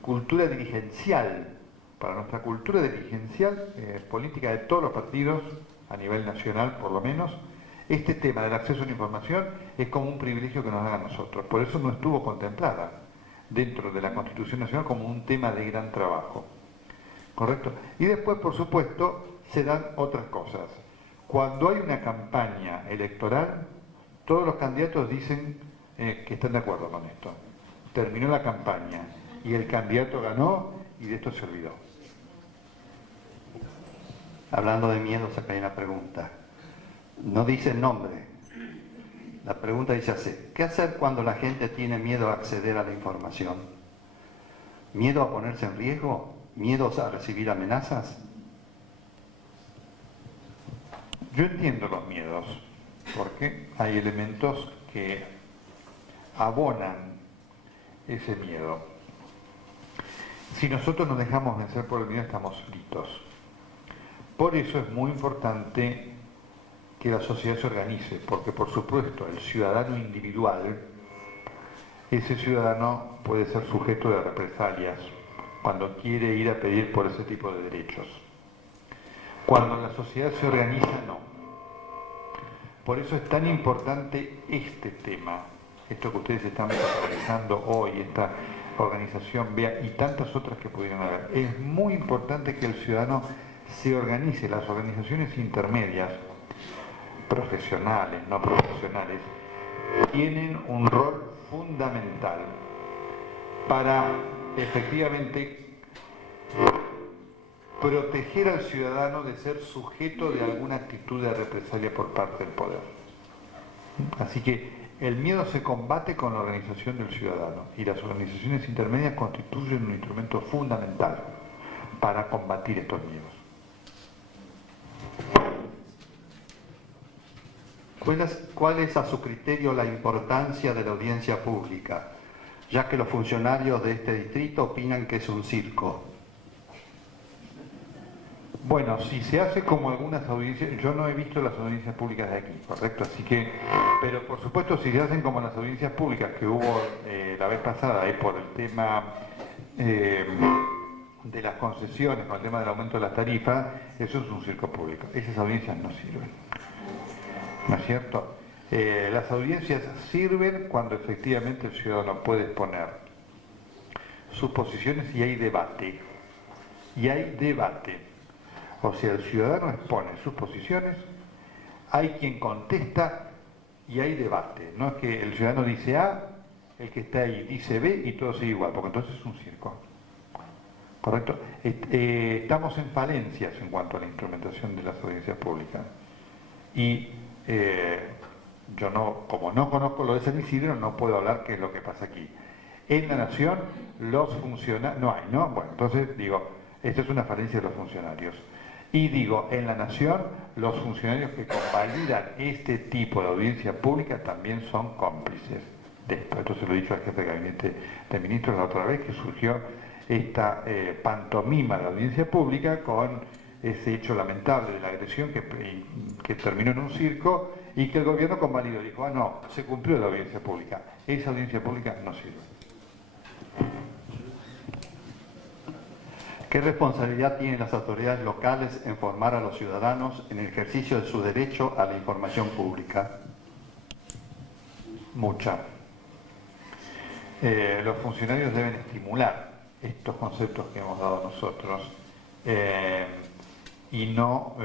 cultura dirigencial. Para nuestra cultura dirigencial, política de todos los partidos, a nivel nacional por lo menos, este tema del acceso a la información es como un privilegio que nos dan a nosotros. Por eso no estuvo contemplada dentro de la Constitución Nacional como un tema de gran trabajo. ¿Correcto? Y después, por supuesto, se dan otras cosas. Cuando hay una campaña electoral, todos los candidatos dicen que están de acuerdo con esto. Terminó la campaña y el candidato ganó y de esto se olvidó. Hablando de miedos, acá hay una pregunta. No dice el nombre, La pregunta dice así: ¿qué hacer cuando la gente tiene miedo a acceder a la información? ¿Miedo a ponerse en riesgo? ¿Miedos a recibir amenazas? Yo entiendo los miedos, porque hay elementos que abonan ese miedo. Si nosotros nos dejamos vencer por el miedo, estamos fritos. Por eso es muy importante que la sociedad se organice, porque por supuesto el ciudadano individual, ese ciudadano puede ser sujeto de represalias cuando quiere ir a pedir por ese tipo de derechos. Cuando la sociedad se organiza, no. Por eso es tan importante este tema, esto que ustedes están realizando hoy, esta organización BEA y tantas otras que pudieran haber. Es muy importante que el ciudadano se organice. Las organizaciones intermedias, profesionales, no profesionales, tienen un rol fundamental para efectivamente proteger al ciudadano de ser sujeto de alguna actitud de represalia por parte del poder. Así que el miedo se combate con la organización del ciudadano y las organizaciones intermedias constituyen un instrumento fundamental para combatir estos miedos. ¿Cuál es a su criterio la importancia de la audiencia pública, ya que los funcionarios de este distrito opinan que es un circo? Bueno, si se hace como algunas audiencias, yo no he visto las audiencias públicas de aquí, ¿correcto? Así que, pero por supuesto si se hacen como las audiencias públicas que hubo la vez pasada por el tema de las concesiones, con el tema del aumento de las tarifas, eso es un circo público. Esas audiencias no sirven, ¿no es cierto? Las audiencias sirven cuando efectivamente el ciudadano puede exponer sus posiciones y hay debate. Y hay debate. O sea, el ciudadano expone sus posiciones, hay quien contesta y hay debate. No es que el ciudadano dice A, el que está ahí dice B y todo sigue igual, porque entonces es un circo. ¿Correcto? Estamos en falencias en cuanto a la instrumentación de las audiencias públicas. Y yo no, como no conozco lo de San Isidro, no puedo hablar qué es lo que pasa aquí. En la Nación, los funcionarios... No hay, ¿no? Bueno, entonces digo, esta es una falencia de los funcionarios. Y digo, en la Nación, los funcionarios que convalidan este tipo de audiencia pública también son cómplices de esto. Esto se lo he dicho al jefe de gabinete de ministros la otra vez, que surgió esta pantomima de audiencia pública con ese hecho lamentable de la agresión que terminó en un circo y que el gobierno convalidó. Dijo, no, se cumplió la audiencia pública. Esa audiencia pública no sirve. ¿Qué responsabilidad tienen las autoridades locales en formar a los ciudadanos en el ejercicio de su derecho a la información pública? Mucha. Los funcionarios deben estimular estos conceptos que hemos dado nosotros y no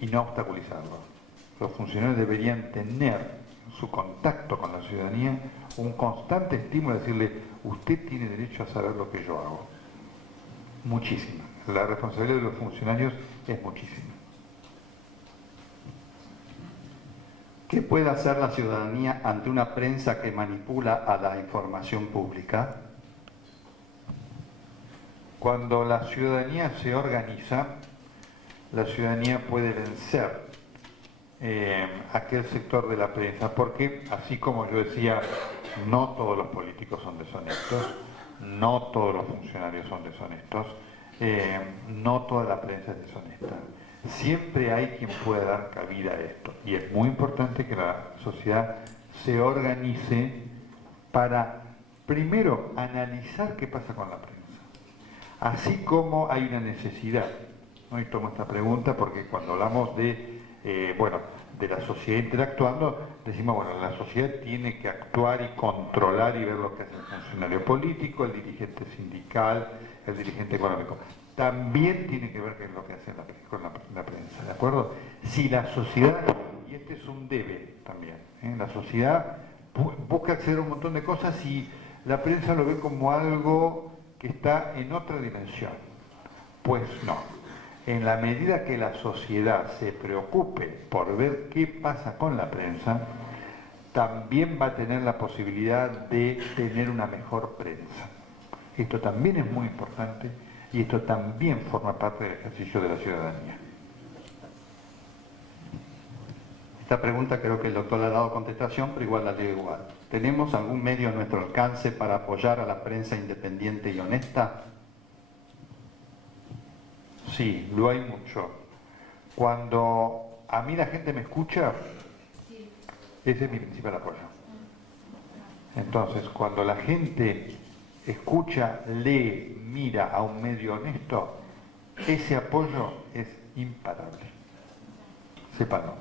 obstaculizarlos. Los funcionarios deberían tener en su contacto con la ciudadanía un constante estímulo, decirle, usted tiene derecho a saber lo que yo hago. Muchísima. La responsabilidad de los funcionarios es muchísima. ¿Qué puede hacer la ciudadanía ante una prensa que manipula a la información pública? Cuando la ciudadanía se organiza, la ciudadanía puede vencer aquel sector de la prensa, porque así como yo decía, no todos los políticos son deshonestos, no todos los funcionarios son deshonestos, no toda la prensa es deshonesta. Siempre hay quien pueda dar cabida a esto y es muy importante que la sociedad se organice para primero analizar qué pasa con la prensa. Así como hay una necesidad, ¿no? Y tomo esta pregunta porque cuando hablamos de la sociedad interactuando, decimos, bueno, la sociedad tiene que actuar y controlar y ver lo que hace el funcionario político, el dirigente sindical, el dirigente económico. También tiene que ver qué es lo que hace con la prensa, ¿de acuerdo? Si la sociedad, y este es un debe también, la sociedad busca acceder a un montón de cosas y la prensa lo ve como algo que está en otra dimensión. Pues no. en la medida que la sociedad se preocupe por ver qué pasa con la prensa, también va a tener la posibilidad de tener una mejor prensa. Esto también es muy importante y esto también forma parte del ejercicio de la ciudadanía. Esta pregunta creo que el doctor le ha dado contestación, pero igual la leo igual. ¿Tenemos algún medio a nuestro alcance para apoyar a la prensa independiente y honesta? Sí, lo hay mucho. Cuando a mí la gente me escucha, ese es mi principal apoyo. Entonces, cuando la gente escucha, lee, mira a un medio honesto, ese apoyo es imparable. Sépanlo.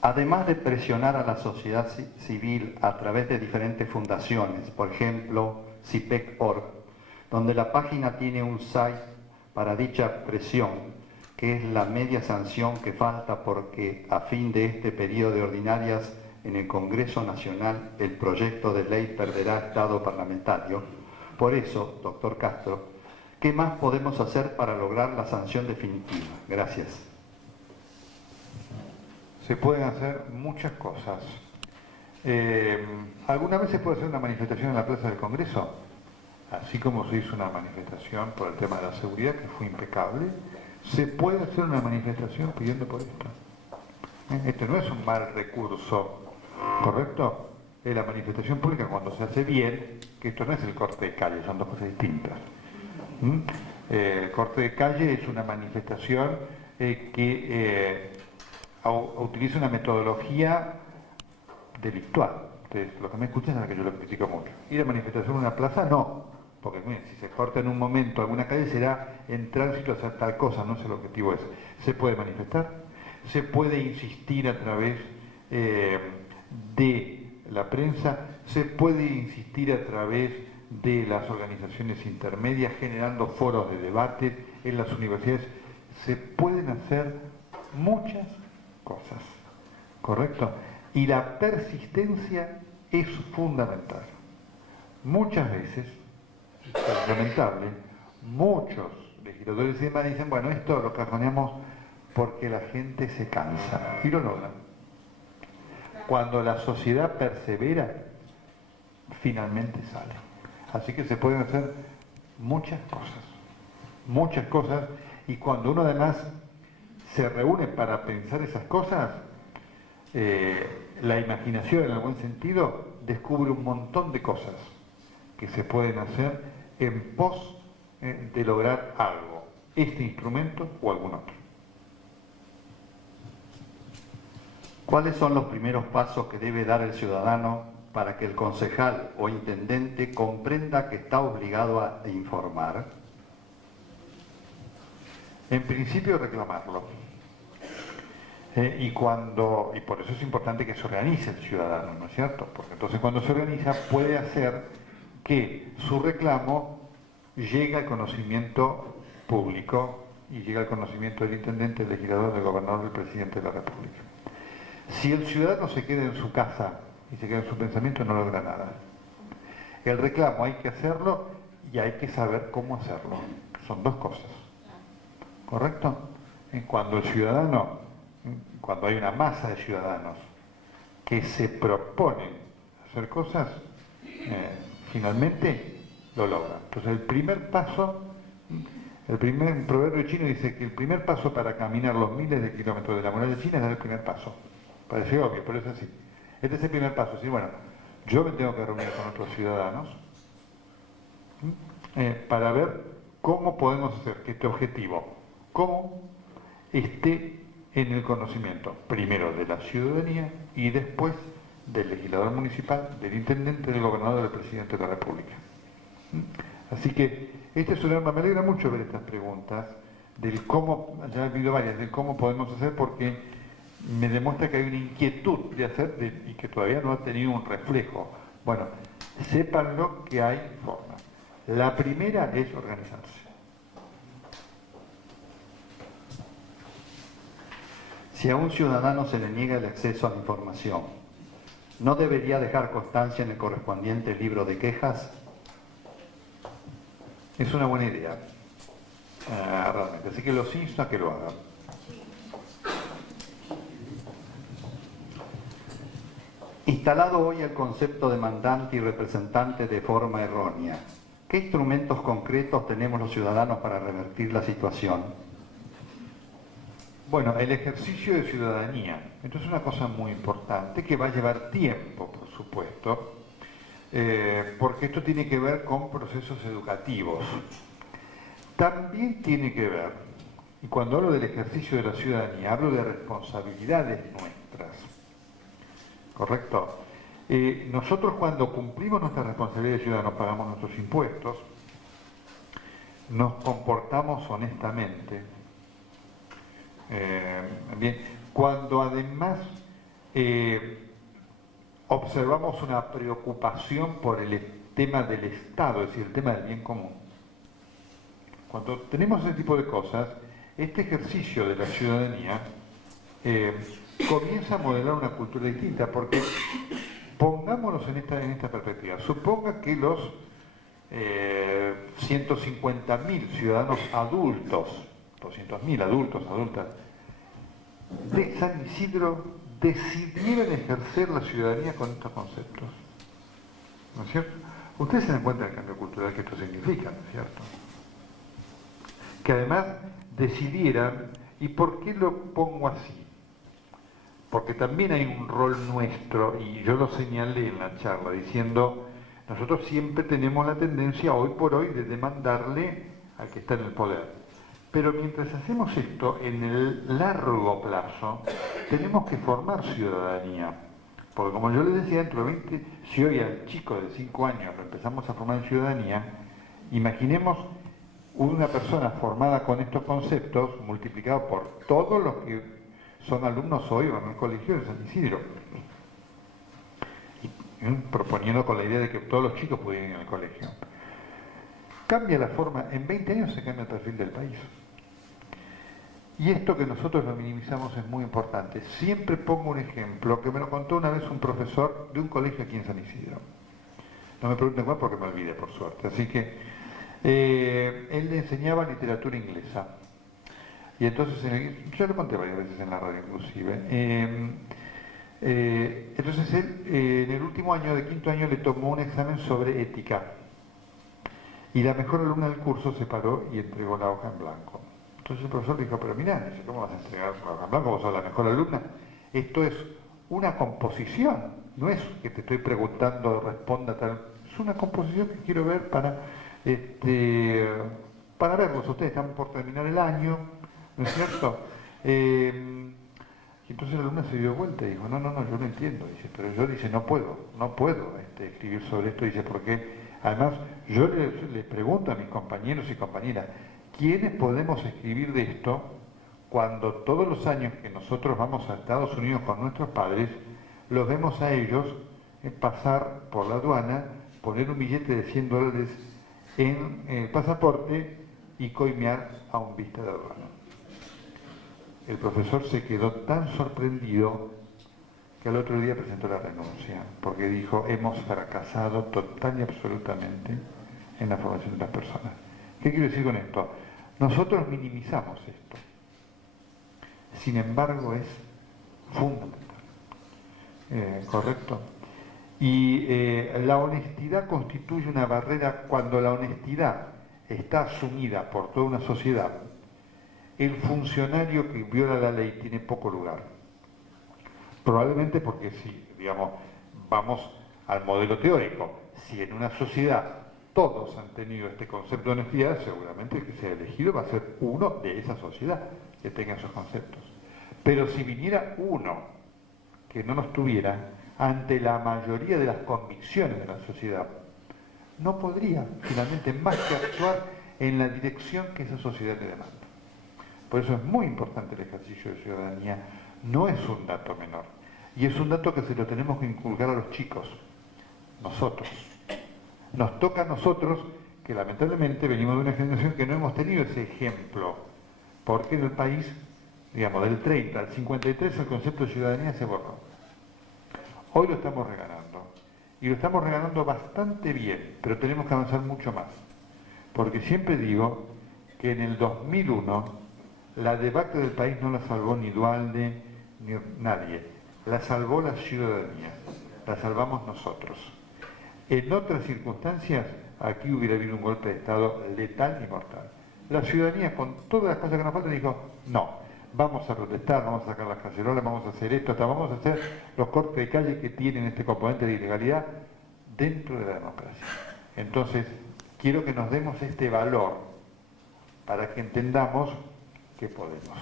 Además de presionar a la sociedad civil a través de diferentes fundaciones, por ejemplo, CIPEC.org, donde la página tiene un site para dicha presión, que es la media sanción que falta porque a fin de este periodo de ordinarias en el Congreso Nacional el proyecto de ley perderá estado parlamentario. Por eso, doctor Castro, ¿qué más podemos hacer para lograr la sanción definitiva? Gracias. Se pueden hacer muchas cosas. ¿Alguna vez se puede hacer una manifestación en la Plaza del Congreso? Así como se hizo una manifestación por el tema de la seguridad, que fue impecable, se puede hacer una manifestación pidiendo por esto. Esto no es un mal recurso, ¿correcto? Es la manifestación pública cuando se hace bien, que esto no es el corte de calle, son dos cosas distintas. El corte de calle es una manifestación que utiliza una metodología delictual. Ustedes, lo que me escuchan es la que yo lo critico mucho. Ir a manifestación en una plaza, no. Porque miren, si se corta en un momento alguna calle será en tránsito a hacer tal cosa, no es el objetivo ese. Se puede manifestar, se puede insistir a través de la prensa, se puede insistir a través de las organizaciones intermedias, generando foros de debate en las universidades. Se pueden hacer muchas cosas, ¿correcto? Y la persistencia es fundamental. Muchas veces, es lamentable, muchos legisladores y demás dicen, bueno, esto lo cajoneamos porque la gente se cansa, y lo logran. Cuando la sociedad persevera, finalmente sale. Así que se pueden hacer muchas cosas, y cuando uno además se reúne para pensar esas cosas, la imaginación en algún sentido descubre un montón de cosas que se pueden hacer en pos de lograr algo, este instrumento o algún otro. ¿Cuáles son los primeros pasos que debe dar el ciudadano para que el concejal o intendente comprenda que está obligado a informar? En principio, reclamarlo. Y por eso es importante que se organice el ciudadano, ¿no es cierto? Porque entonces cuando se organiza puede hacer que su reclamo llegue al conocimiento público y llegue al conocimiento del intendente, del legislador, del gobernador, del presidente de la República. Si el ciudadano se queda en su casa y se queda en su pensamiento, no logra nada. El reclamo hay que hacerlo y hay que saber cómo hacerlo. Son dos cosas. ¿Correcto? Cuando el ciudadano, cuando hay una masa de ciudadanos que se proponen hacer cosas, finalmente lo logran. Entonces el primer paso, un proverbio chino dice que el primer paso para caminar los miles de kilómetros de la muralla china es dar el primer paso. Parece obvio, pero es así. Este es el primer paso, decir, bueno, yo me tengo que reunir con otros ciudadanos para ver cómo podemos hacer que este objetivo, cómo esté en el conocimiento, primero de la ciudadanía y después del legislador municipal, del intendente, del gobernador, del presidente de la República. Así que este es me alegra mucho ver estas preguntas, del cómo, ya he habido varias, del cómo podemos hacer, porque me demuestra que hay una inquietud de hacer y que todavía no ha tenido un reflejo. Bueno, sépanlo que hay formas. La primera es organizarse. Si a un ciudadano se le niega el acceso a la información, ¿no debería dejar constancia en el correspondiente libro de quejas? Es una buena idea, realmente. Así que los insto a que lo hagan. Instalado hoy el concepto de mandante y representante de forma errónea, ¿qué instrumentos concretos tenemos los ciudadanos para revertir la situación? Bueno, el ejercicio de ciudadanía. Esto es una cosa muy importante que va a llevar tiempo, por supuesto, porque esto tiene que ver con procesos educativos. También tiene que ver, y cuando hablo del ejercicio de la ciudadanía, hablo de responsabilidades nuestras. ¿Correcto? Nosotros cuando cumplimos nuestras responsabilidades de ciudadanos, pagamos nuestros impuestos, nos comportamos honestamente. Bien, cuando además observamos una preocupación por el tema del Estado, es decir, el tema del bien común. Cuando tenemos ese tipo de cosas, este ejercicio de la ciudadanía comienza a modelar una cultura distinta, porque pongámonos en esta perspectiva. Suponga que los 150.000 ciudadanos adultos, 200.000 adultos, adultas, de San Isidro decidieran ejercer la ciudadanía con estos conceptos. ¿No es cierto? Ustedes se dan cuenta del cambio cultural que esto significa, ¿no es cierto? Que además decidieran, ¿y por qué lo pongo así? Porque también hay un rol nuestro, y yo lo señalé en la charla, diciendo, nosotros siempre tenemos la tendencia, hoy por hoy, de demandarle al que está en el poder. Pero mientras hacemos esto, en el largo plazo, tenemos que formar ciudadanía. Porque como yo les decía, dentro de 20, si hoy al chico de 5 años lo empezamos a formar en ciudadanía, imaginemos una persona formada con estos conceptos, multiplicado por todos los que son alumnos hoy en el colegio de San Isidro. Y, proponiendo con la idea de que todos los chicos pudieran ir al colegio. Cambia la forma, en 20 años se cambia el perfil del país. Y esto que nosotros lo minimizamos es muy importante. Siempre pongo un ejemplo que me lo contó una vez un profesor de un colegio aquí en San Isidro. No me pregunten cuál porque me olvidé, por suerte. Así que él le enseñaba literatura inglesa. Y entonces, yo lo conté varias veces en la radio inclusive. Entonces él, en el último año, de quinto año, le tomó un examen sobre ética. Y la mejor alumna del curso se paró y entregó la hoja en blanco. Entonces el profesor dijo, pero mirá, ¿cómo vas a entregar la hoja en blanco? Vos sos la mejor alumna. Esto es una composición, no es que te estoy preguntando, responda tal. Es una composición que quiero ver para verlos. Ustedes están por terminar el año, ¿no es cierto? Y entonces la alumna se dio vuelta y dijo, no, yo no entiendo. Dice, pero yo no puedo escribir sobre esto. Dice, porque además yo le pregunto a mis compañeros y compañeras, ¿quiénes podemos escribir de esto cuando todos los años que nosotros vamos a Estados Unidos con nuestros padres, los vemos a ellos pasar por la aduana, poner un billete de $100 en el pasaporte y coimear a un vista de aduana? El profesor se quedó tan sorprendido que al otro día presentó la renuncia, porque dijo, hemos fracasado total y absolutamente en la formación de las personas. ¿Qué quiero decir con esto? Nosotros minimizamos esto. Sin embargo, es fundamental. ¿Correcto? Y la honestidad constituye una barrera cuando la honestidad está asumida por toda una sociedad. El funcionario que viola la ley tiene poco lugar. Probablemente porque si, digamos, vamos al modelo teórico, si en una sociedad todos han tenido este concepto de honestidad, seguramente el que sea elegido va a ser uno de esa sociedad que tenga esos conceptos. Pero si viniera uno que no los tuviera, ante la mayoría de las convicciones de la sociedad, no podría finalmente más que actuar en la dirección que esa sociedad le demanda. Por eso es muy importante el ejercicio de ciudadanía, no es un dato menor. Y es un dato que se lo tenemos que inculcar a los chicos, nosotros. Nos toca a nosotros, que lamentablemente venimos de una generación que no hemos tenido ese ejemplo, porque en el país, digamos, del 30 al 53 el concepto de ciudadanía se borró. Hoy lo estamos regalando. Y lo estamos regalando bastante bien, pero tenemos que avanzar mucho más. Porque siempre digo que en el 2001 la debacle del país no la salvó ni Duhalde ni nadie. La salvó la ciudadanía. La salvamos nosotros. En otras circunstancias, aquí hubiera habido un golpe de Estado letal y mortal. La ciudadanía, con todas las cosas que nos faltan, dijo, no, vamos a protestar, vamos a sacar las cacerolas, vamos a hacer esto, hasta vamos a hacer los cortes de calle que tienen este componente de ilegalidad dentro de la democracia. Entonces, quiero que nos demos este valor para que entendamos que podemos.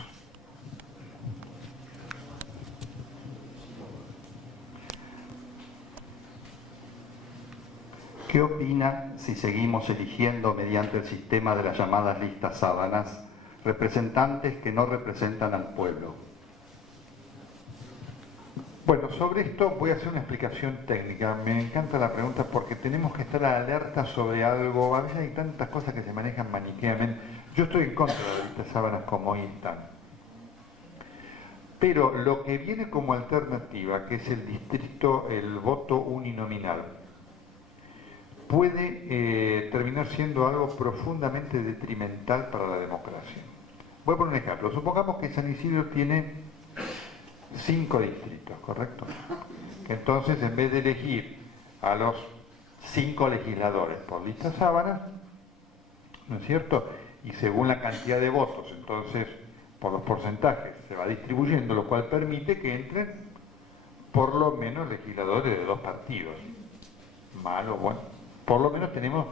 ¿Qué opina si seguimos eligiendo mediante el sistema de las llamadas listas sábanas representantes que no representan al pueblo? Bueno, sobre esto voy a hacer una explicación técnica. Me encanta la pregunta porque tenemos que estar alerta sobre algo. A veces hay tantas cosas que se manejan maniqueamente. Yo estoy en contra de las listas sábanas como hoy están. Pero lo que viene como alternativa, que es el distrito, el voto uninominal, puede terminar siendo algo profundamente detrimental para la democracia. Voy a poner un ejemplo. Supongamos que San Isidro tiene 5 distritos, ¿correcto? Entonces, en vez de elegir a los 5 legisladores por lista sábana, ¿no es cierto? Y según la cantidad de votos, entonces, por los porcentajes, se va distribuyendo, lo cual permite que entren por lo menos legisladores de 2 partidos. Malo, bueno. Por lo menos tenemos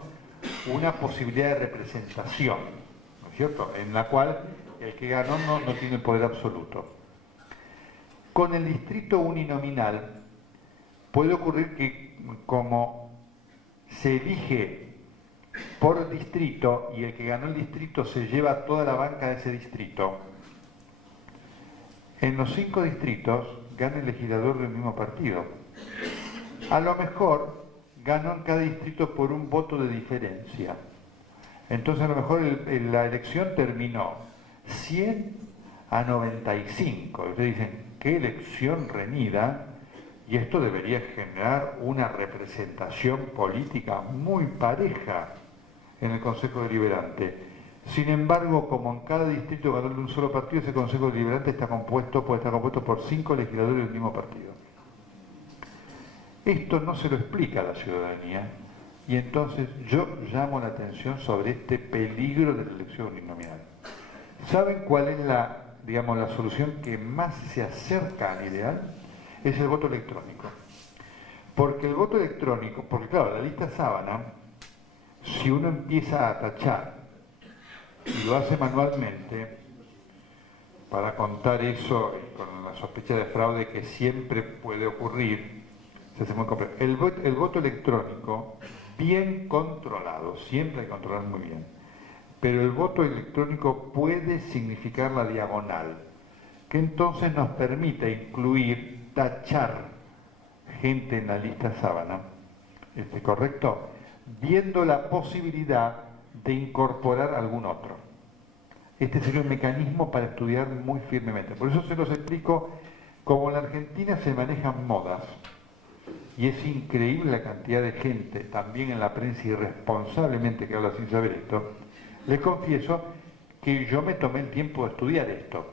una posibilidad de representación, ¿no es cierto?, en la cual el que ganó no tiene poder absoluto. Con el distrito uninominal puede ocurrir que como se elige por distrito y el que ganó el distrito se lleva toda la banca de ese distrito, en los 5 distritos gana el legislador del mismo partido. A lo mejor ganó en cada distrito por un voto de diferencia. Entonces a lo mejor la elección terminó 100 a 95. Ustedes dicen, qué elección reñida, y esto debería generar una representación política muy pareja en el Consejo Deliberante. Sin embargo, como en cada distrito ganó de un solo partido, ese Consejo Deliberante puede estar compuesto por 5 legisladores del mismo partido. Esto no se lo explica a la ciudadanía y entonces yo llamo la atención sobre este peligro de la elección uninominal. ¿Saben cuál es la solución que más se acerca al ideal? Es el voto electrónico. Porque el voto electrónico, porque claro, la lista sábana, si uno empieza a tachar y lo hace manualmente, para contar eso con la sospecha de fraude que siempre puede ocurrir, se hace muy complejo. El voto electrónico, bien controlado, siempre hay que controlar muy bien, pero el voto electrónico puede significar la diagonal, que entonces nos permite incluir, tachar gente en la lista sábana, ¿correcto? Viendo la posibilidad de incorporar algún otro. Este sería un mecanismo para estudiar muy firmemente. Por eso se los explico, como en la Argentina se manejan modas, y es increíble la cantidad de gente, también en la prensa irresponsablemente que habla sin saber esto, les confieso que yo me tomé el tiempo de estudiar esto.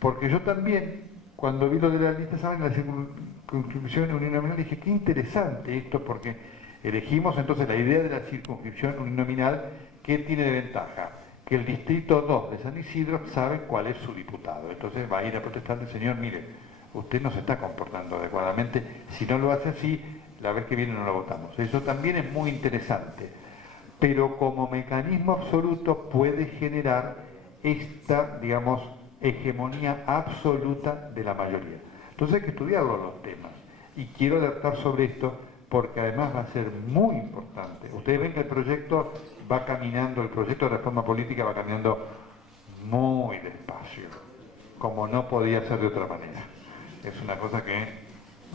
Porque yo también, cuando vi lo de la lista sábana en la circunscripción uninominal, dije, qué interesante esto, porque elegimos entonces la idea de la circunscripción uninominal, ¿qué tiene de ventaja? Que el distrito 2 de San Isidro sabe cuál es su diputado. Entonces va a ir a protestarle, señor, mire, usted no se está comportando adecuadamente, si no lo hace así, la vez que viene no lo votamos. Eso también es muy interesante, pero como mecanismo absoluto puede generar esta, hegemonía absoluta de la mayoría. Entonces hay que estudiarlo los temas, y quiero alertar sobre esto, porque además va a ser muy importante. Ustedes ven que el proyecto va caminando, el proyecto de reforma política va caminando muy despacio, como no podía ser de otra manera. Es una cosa que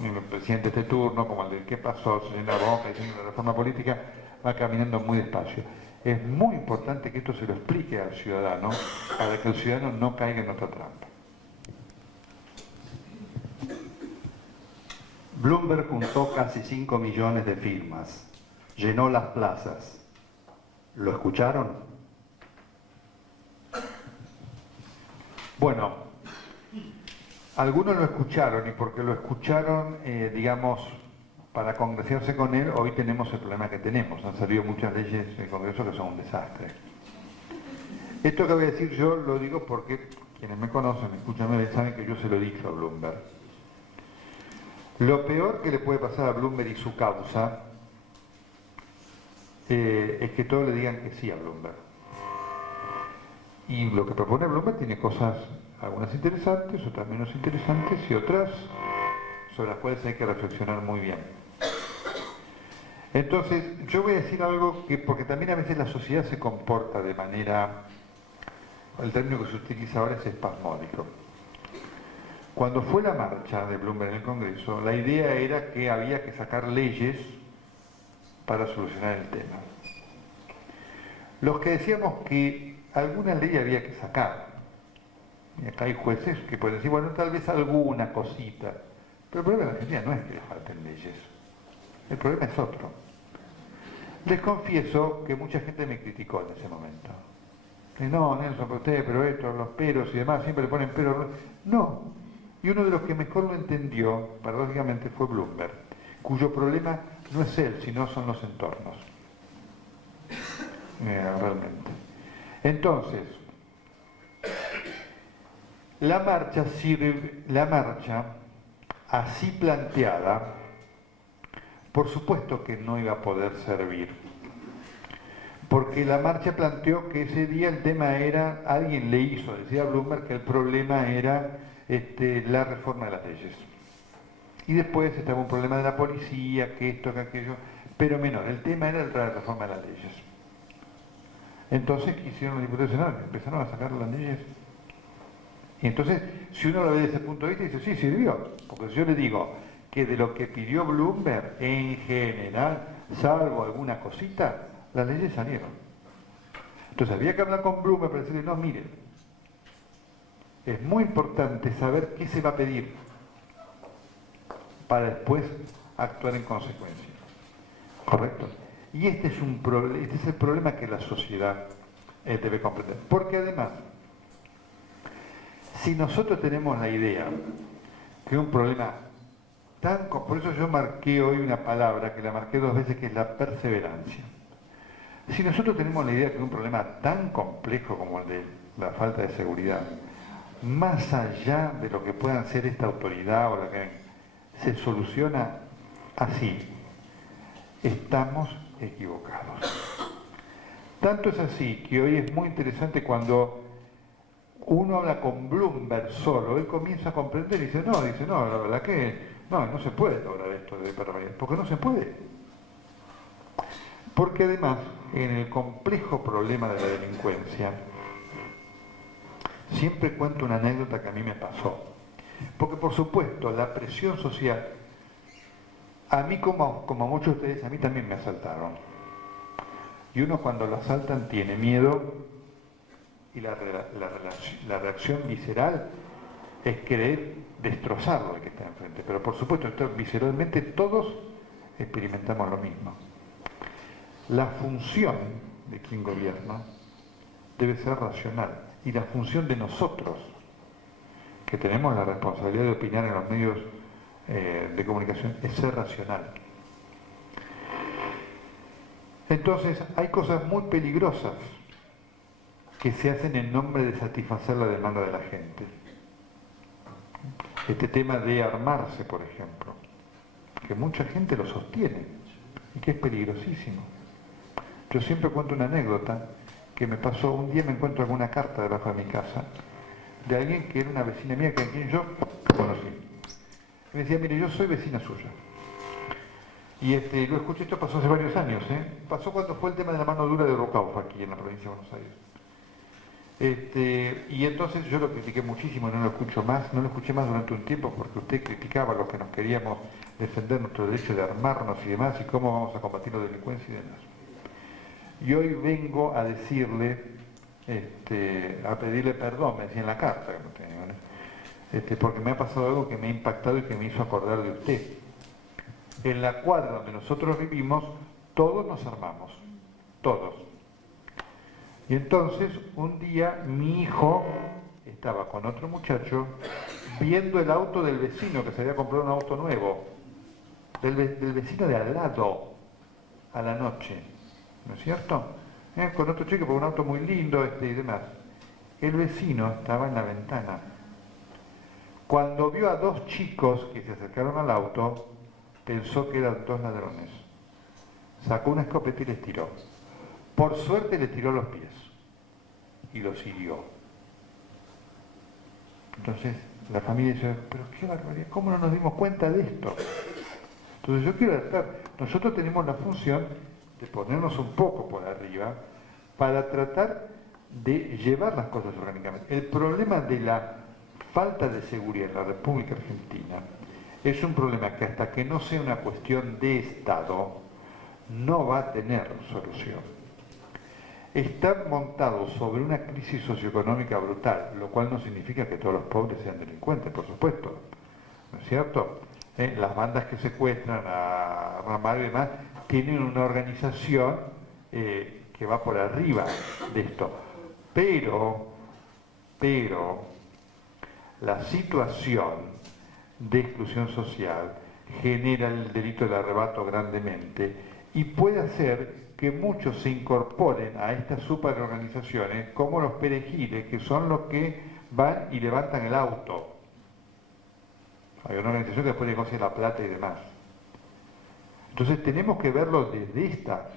el presidente de este turno, como el del que pasó, el señor Boca, diciendo la reforma política, va caminando muy despacio. Es muy importante que esto se lo explique al ciudadano, para que el ciudadano no caiga en otra trampa. Bloomberg juntó casi 5 millones de firmas, llenó las plazas. ¿Lo escucharon? Bueno, algunos lo escucharon y porque lo escucharon, digamos, para congraciarse con él, hoy tenemos el problema que tenemos. Han salido muchas leyes del Congreso que son un desastre. Esto que voy a decir yo lo digo porque quienes me conocen, me escuchan, saben que yo se lo he dicho a Bloomberg. Lo peor que le puede pasar a Bloomberg y su causa es que todos le digan que sí a Bloomberg. Y lo que propone Bloomberg tiene cosas, algunas interesantes, otras menos interesantes y otras sobre las cuales hay que reflexionar muy bien. Entonces, yo voy a decir algo que, porque también a veces la sociedad se comporta de manera, el término que se utiliza ahora es espasmódico. Cuando fue la marcha de Bloomberg en el Congreso, la idea era que había que sacar leyes para solucionar el tema. Los que decíamos que alguna ley había que sacar, y acá hay jueces que pueden decir, bueno, tal vez alguna cosita, pero el problema de la Argentina no es que le falten leyes, el problema es otro. Les confieso que mucha gente me criticó en ese momento. No, Nelson, pero usted, pero esto, los peros y demás, siempre le ponen peros. No. Y uno de los que mejor lo entendió, paradójicamente, fue Bloomberg, cuyo problema no es él, sino son los entornos. Realmente. Entonces, la marcha así planteada, por supuesto que no iba a poder servir, porque la marcha planteó que ese día el tema era, alguien le hizo, decía Bloomberg, que el problema era la reforma de las leyes. Y después estaba un problema de la policía, que esto, que aquello, pero menor, el tema era la reforma de las leyes. Entonces, ¿qué hicieron los diputados nacionales? Empezaron a sacar las leyes. Y entonces, si uno lo ve desde ese punto de vista, dice, sí, sirvió. Porque si yo le digo que de lo que pidió Bloomberg, en general, salvo alguna cosita, las leyes salieron. Entonces había que hablar con Bloomberg para decirle, no, miren, es muy importante saber qué se va a pedir para después actuar en consecuencia. ¿Correcto? Y este es el problema que la sociedad debe comprender. Porque además, si nosotros tenemos la idea que un problema tan... Por eso yo marqué hoy una palabra, que la marqué 2 veces, que es la perseverancia. Si nosotros tenemos la idea que un problema tan complejo como el de la falta de seguridad, más allá de lo que puedan ser esta autoridad o la que se soluciona así, estamos equivocados. Tanto es así que hoy es muy interesante cuando uno habla con Bloomberg solo, él comienza a comprender y dice, no, la verdad que no se puede lograr esto de permanente, porque no se puede. Porque además, en el complejo problema de la delincuencia, siempre cuento una anécdota que a mí me pasó. Porque por supuesto, la presión social, a mí como a muchos de ustedes, a mí también me asaltaron. Y uno cuando lo asaltan tiene miedo y la reacción visceral es querer destrozarlo al que está enfrente. Pero por supuesto, visceralmente todos experimentamos lo mismo. La función de quien gobierna debe ser racional. Y la función de nosotros, que tenemos la responsabilidad de opinar en los medios de comunicación, es ser racional. Entonces, hay cosas muy peligrosas que se hacen en nombre de satisfacer la demanda de la gente. Este tema de armarse, por ejemplo, que mucha gente lo sostiene y que es peligrosísimo. Yo siempre cuento una anécdota que me pasó. Un día me encuentro alguna carta debajo de mi casa de alguien que era una vecina mía, que a quien yo conocí. Me decía, mire, yo soy vecina suya. Y lo escuché, esto pasó hace varios años, pasó cuando fue el tema de la mano dura de Rucauf aquí en la provincia de Buenos Aires. Y entonces yo lo critiqué muchísimo, no lo escuché más durante un tiempo, porque usted criticaba a los que nos queríamos defender nuestro derecho de armarnos y demás, y cómo vamos a combatir la delincuencia y demás. Y hoy vengo a decirle, a pedirle perdón, me decía en la carta, porque me ha pasado algo que me ha impactado y que me hizo acordar de usted. En la cuadra donde nosotros vivimos, todos nos armamos, todos. Y entonces, un día, mi hijo estaba con otro muchacho viendo el auto del vecino, que se había comprado un auto nuevo, del vecino de al lado, a la noche, ¿no es cierto? Con otro chico, por un auto muy lindo y demás. El vecino estaba en la ventana. Cuando vio a dos chicos que se acercaron al auto, pensó que eran dos ladrones. Sacó una escopeta y les tiró. Por suerte le tiró los pies y los hirió. Entonces la familia dice, pero qué barbaridad, ¿cómo no nos dimos cuenta de esto? Entonces yo quiero alertar, nosotros tenemos la función de ponernos un poco por arriba para tratar de llevar las cosas orgánicamente. El problema de la falta de seguridad en la República Argentina es un problema que hasta que no sea una cuestión de Estado no va a tener solución. Está montado sobre una crisis socioeconómica brutal, lo cual no significa que todos los pobres sean delincuentes, por supuesto, ¿no es cierto? Las bandas que secuestran a Ramallo y demás tienen una organización que va por arriba de esto, pero la situación de exclusión social genera el delito del arrebato grandemente y puede hacer que muchos se incorporen a estas superorganizaciones como los perejiles, que son los que van y levantan el auto. Hay una organización que después negocia la plata y demás. Entonces tenemos que verlo desde esta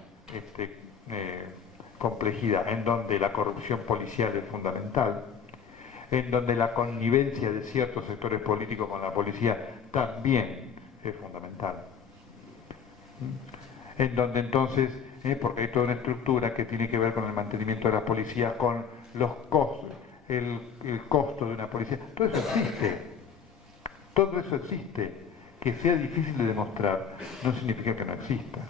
complejidad, en donde la corrupción policial es fundamental, en donde la connivencia de ciertos sectores políticos con la policía también es fundamental. En donde entonces, porque hay toda una estructura que tiene que ver con el mantenimiento de la policía, con los costos, el costo de una policía, todo eso existe. Que sea difícil de demostrar no significa que no exista.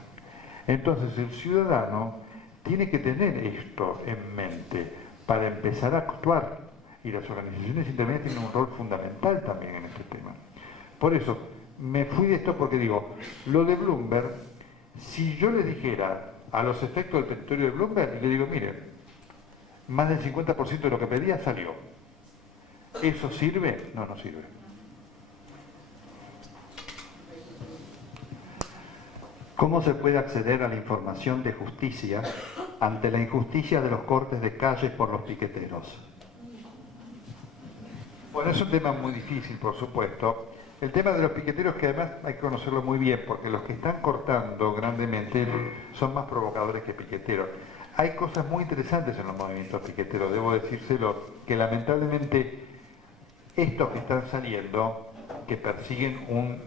Entonces el ciudadano tiene que tener esto en mente para empezar a actuar, y las organizaciones intermedias tienen un rol fundamental también en este tema. Por eso, me fui de esto porque digo, lo de Bloomberg, si yo le dijera a los efectos del petitorio de Bloomberg, le digo, miren, más del 50% de lo que pedía salió. ¿Eso sirve? No, no sirve. ¿Cómo se puede acceder a la información de justicia ante la injusticia de los cortes de calles por los piqueteros? Bueno, es un tema muy difícil, por supuesto. El tema de los piqueteros, que además hay que conocerlo muy bien, porque los que están cortando grandemente son más provocadores que piqueteros. Hay cosas muy interesantes en los movimientos piqueteros, debo decírselo, que lamentablemente estos que están saliendo, que persiguen un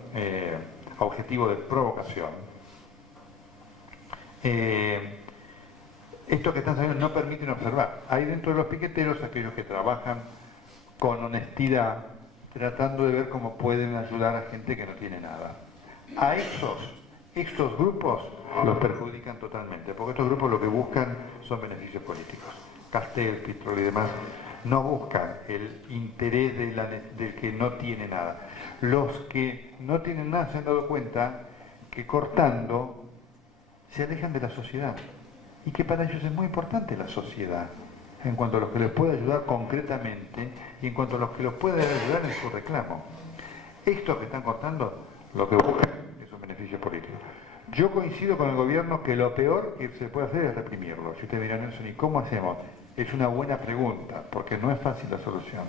objetivo de provocación, estos que están saliendo no permiten observar. Hay dentro de los piqueteros aquellos que trabajan con honestidad, tratando de ver cómo pueden ayudar a gente que no tiene nada. A estos grupos los perjudican totalmente, porque estos grupos lo que buscan son beneficios políticos. Castel, Pistrol y demás no buscan el interés del que no tiene nada. Los que no tienen nada se han dado cuenta que cortando se alejan de la sociedad y que para ellos es muy importante la sociedad en cuanto a los que les puede ayudar concretamente y en cuanto a los que los puede ayudar en su reclamo. Estos que están cortando lo que buscan es un beneficio político. Yo coincido con el gobierno que lo peor que se puede hacer es reprimirlo. Si ustedes dirán, Nelson, ¿y cómo hacemos? Es una buena pregunta, porque no es fácil la solución.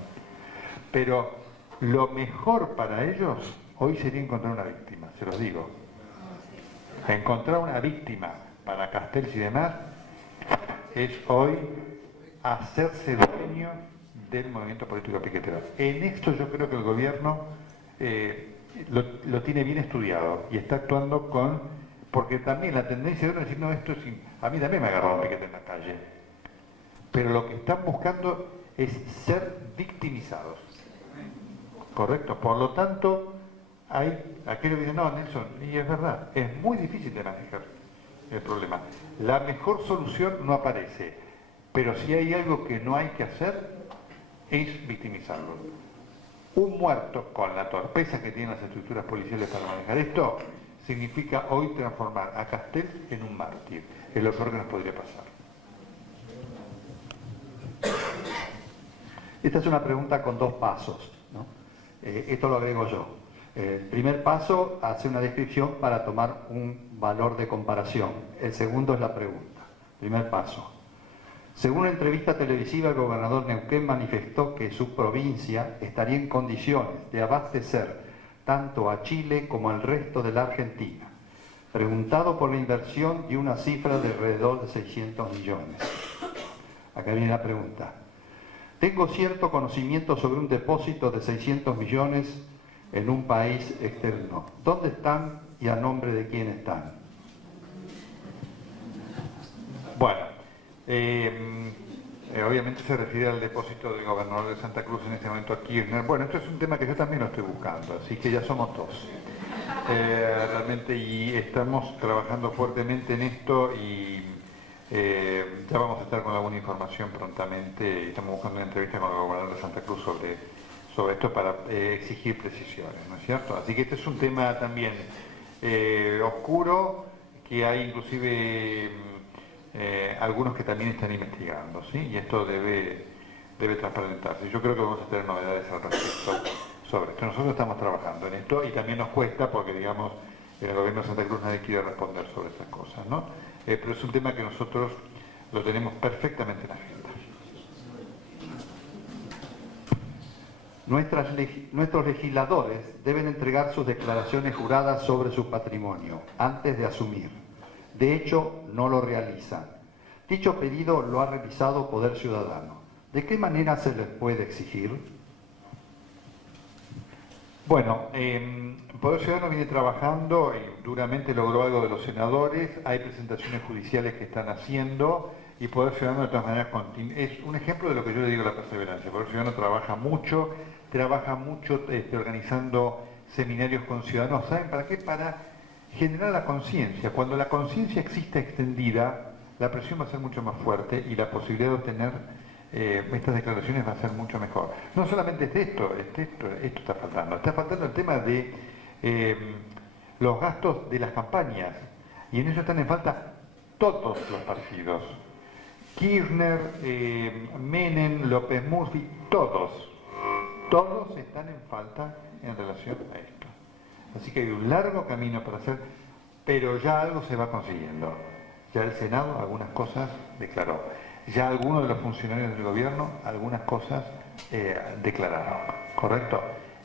Pero lo mejor para ellos hoy sería encontrar una víctima, se los digo. Encontrar una víctima para Castells y demás es hoy hacerse dueño del movimiento político piquetero. En esto yo creo que el gobierno lo tiene bien estudiado y está actuando porque también la tendencia de decir, no, esto es... A mí también me ha agarrado un piquete en la calle. Pero lo que están buscando es ser victimizados. ¿Correcto? Por lo tanto, hay aquellos que dicen, no, Nelson, y es verdad, es muy difícil de manejar el problema. La mejor solución no aparece, pero si hay algo que no hay que hacer, es victimizarlo. Un muerto, con la torpeza que tienen las estructuras policiales para manejar esto, significa hoy transformar a Castells en un mártir. Es lo peor que nos podría pasar. Esta es una pregunta con dos pasos, ¿no? Esto lo agrego yo. El primer paso hace una descripción para tomar un valor de comparación. El segundo es la pregunta. Primer paso. Según una entrevista televisiva, el gobernador Neuquén manifestó que su provincia estaría en condiciones de abastecer tanto a Chile como al resto de la Argentina. Preguntado por la inversión de una cifra de alrededor de 600 millones. Acá viene la pregunta. Tengo cierto conocimiento sobre un depósito de 600 millones en un país externo. ¿Dónde están y a nombre de quién están? Bueno, obviamente se refiere al depósito del gobernador de Santa Cruz en este momento a Kirchner. Bueno, esto es un tema que yo también lo estoy buscando, así que ya somos dos. Realmente, y estamos trabajando fuertemente en esto y ya vamos a estar con alguna información prontamente. Estamos buscando una entrevista con el gobernador de Santa Cruz sobre esto para exigir precisiones, ¿no es cierto? Así que este es un tema también oscuro, que hay inclusive algunos que también están investigando, ¿sí? Y esto debe transparentarse. Yo creo que vamos a tener novedades al respecto sobre esto. Nosotros estamos trabajando en esto y también nos cuesta porque, digamos, el gobierno de Santa Cruz nadie quiere responder sobre estas cosas, ¿no? Pero es un tema que nosotros lo tenemos perfectamente en agenda. Nuestros legisladores deben entregar sus declaraciones juradas sobre su patrimonio antes de asumir. De hecho, no lo realizan. Dicho pedido lo ha realizado Poder Ciudadano. ¿De qué manera se les puede exigir? Bueno, Poder Ciudadano viene trabajando y duramente logró algo de los senadores. Hay presentaciones judiciales que están haciendo y Poder Ciudadano de todas maneras es un ejemplo de lo que yo le digo a la perseverancia. Poder Ciudadano trabaja mucho organizando seminarios con ciudadanos. ¿Saben para qué? Para generar la conciencia. Cuando la conciencia exista extendida, la presión va a ser mucho más fuerte y la posibilidad de obtener estas declaraciones va a ser mucho mejor. No solamente esto está faltando. Está faltando el tema de los gastos de las campañas. Y en eso están en falta todos los partidos. Kirchner, Menem, López Murphy, todos están en falta en relación a esto. Así que hay un largo camino para hacer, pero ya algo se va consiguiendo. Ya el Senado algunas cosas declaró. Ya algunos de los funcionarios del gobierno algunas cosas declararon. ¿Correcto?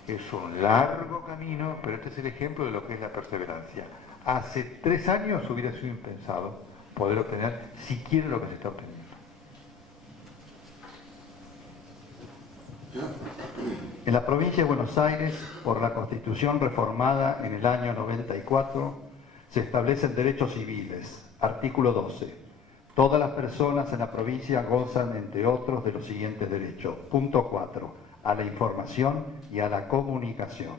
Es un largo camino, pero este es el ejemplo de lo que es la perseverancia. Hace 3 años hubiera sido impensado poder obtener siquiera lo que se está obteniendo. En la provincia de Buenos Aires, por la Constitución reformada en el año 94, se establecen derechos civiles. Artículo 12. Todas las personas en la provincia gozan, entre otros, de los siguientes derechos. Punto 4. A la información y a la comunicación.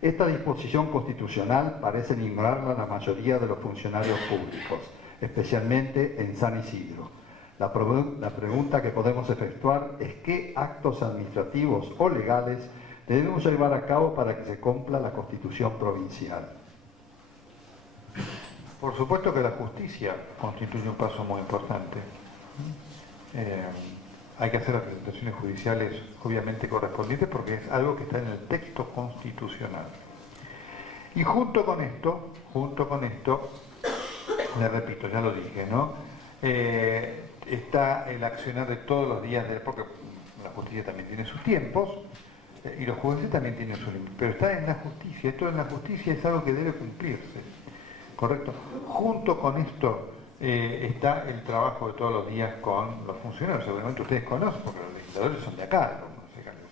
Esta disposición constitucional parece ignorarla la mayoría de los funcionarios públicos, especialmente en San Isidro. La pregunta que podemos efectuar es qué actos administrativos o legales debemos llevar a cabo para que se cumpla la Constitución provincial. Por supuesto que la justicia constituye un paso muy importante. Hay que hacer las presentaciones judiciales obviamente correspondientes porque es algo que está en el texto constitucional. Y junto con esto, le repito, ya lo dije, ¿no? Está el accionar de todos los días, porque la justicia también tiene sus tiempos y los jueces también tienen sus límites, pero está en la justicia. Esto en la justicia es algo que debe cumplirse, ¿correcto? Junto con esto está el trabajo de todos los días con los funcionarios. Seguramente ustedes conocen, porque los legisladores son de acá,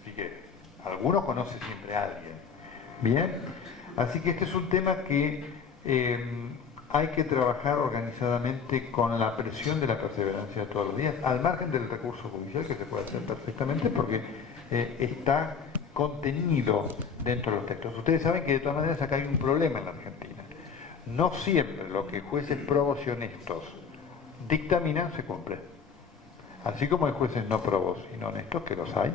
así que alguno conoce siempre a alguien. Bien, así que este es un tema que hay que trabajar organizadamente con la presión de la perseverancia de todos los días, al margen del recurso judicial que se puede hacer perfectamente porque está contenido dentro de los textos. Ustedes saben que de todas maneras acá hay un problema en la Argentina. No siempre lo que jueces probos y honestos dictaminan se cumple. Así como hay jueces no probos y no honestos, que los hay,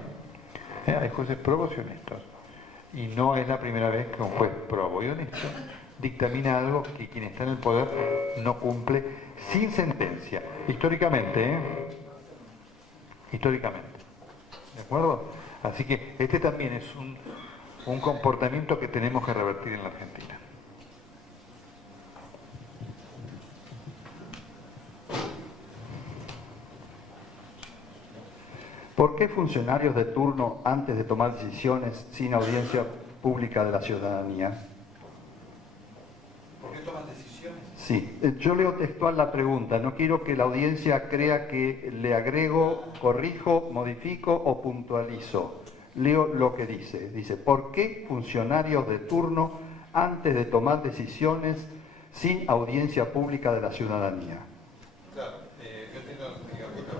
hay jueces probos y honestos. Y no es la primera vez que un juez probo y honesto dictamina algo que quien está en el poder no cumple sin sentencia, históricamente, ¿eh? Históricamente. ¿De acuerdo? Así que este también es un comportamiento que tenemos que revertir en la Argentina. ¿Por qué funcionarios de turno antes de tomar decisiones sin audiencia pública de la ciudadanía? ¿Por qué toman decisiones? Sí, yo leo textual la pregunta, no quiero que la audiencia crea que le agrego, corrijo, modifico o puntualizo. Leo lo que dice. Dice, ¿por qué funcionarios de turno antes de tomar decisiones sin audiencia pública de la ciudadanía? Claro, yo entiendo,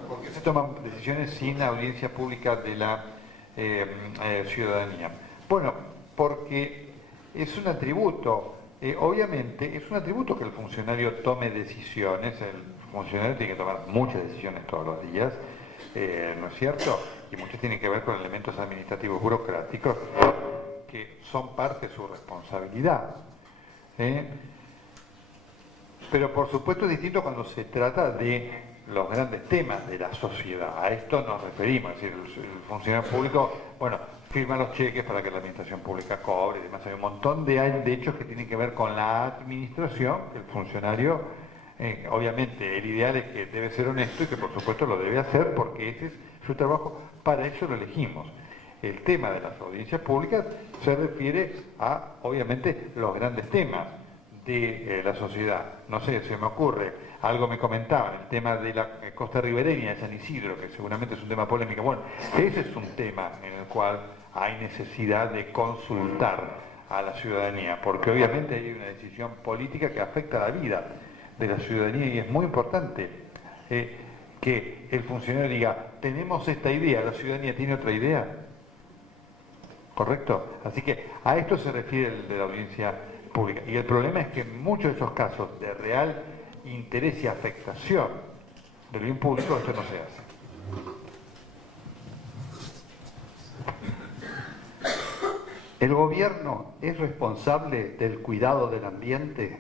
¿por qué se toman decisiones sin audiencia pública de la ciudadanía? Bueno, porque es un atributo, obviamente es un atributo que el funcionario tome decisiones, el funcionario tiene que tomar muchas decisiones todos los días, ¿no es cierto? Y muchos tienen que ver con elementos administrativos burocráticos que son parte de su responsabilidad. Pero por supuesto es distinto cuando se trata de los grandes temas de la sociedad. A esto nos referimos, es decir, el funcionario público, bueno, firma los cheques para que la administración pública cobre y demás. Hay un montón de hechos que tienen que ver con la administración, que el funcionario, obviamente el ideal es que debe ser honesto y que por supuesto lo debe hacer porque ese es su trabajo, para eso lo elegimos. El tema de las audiencias públicas se refiere a, obviamente, los grandes temas de la sociedad. No sé, se me ocurre, algo me comentaban, el tema de la costa ribereña de San Isidro, que seguramente es un tema polémico. Bueno, ese es un tema en el cual hay necesidad de consultar a la ciudadanía, porque obviamente hay una decisión política que afecta a la vida de la ciudadanía y es muy importante que el funcionario diga, tenemos esta idea, la ciudadanía tiene otra idea. ¿Correcto? Así que a esto se refiere el de la audiencia pública. Y el problema es que en muchos de esos casos de real interés y afectación del bien público, esto no se hace. ¿El gobierno es responsable del cuidado del ambiente?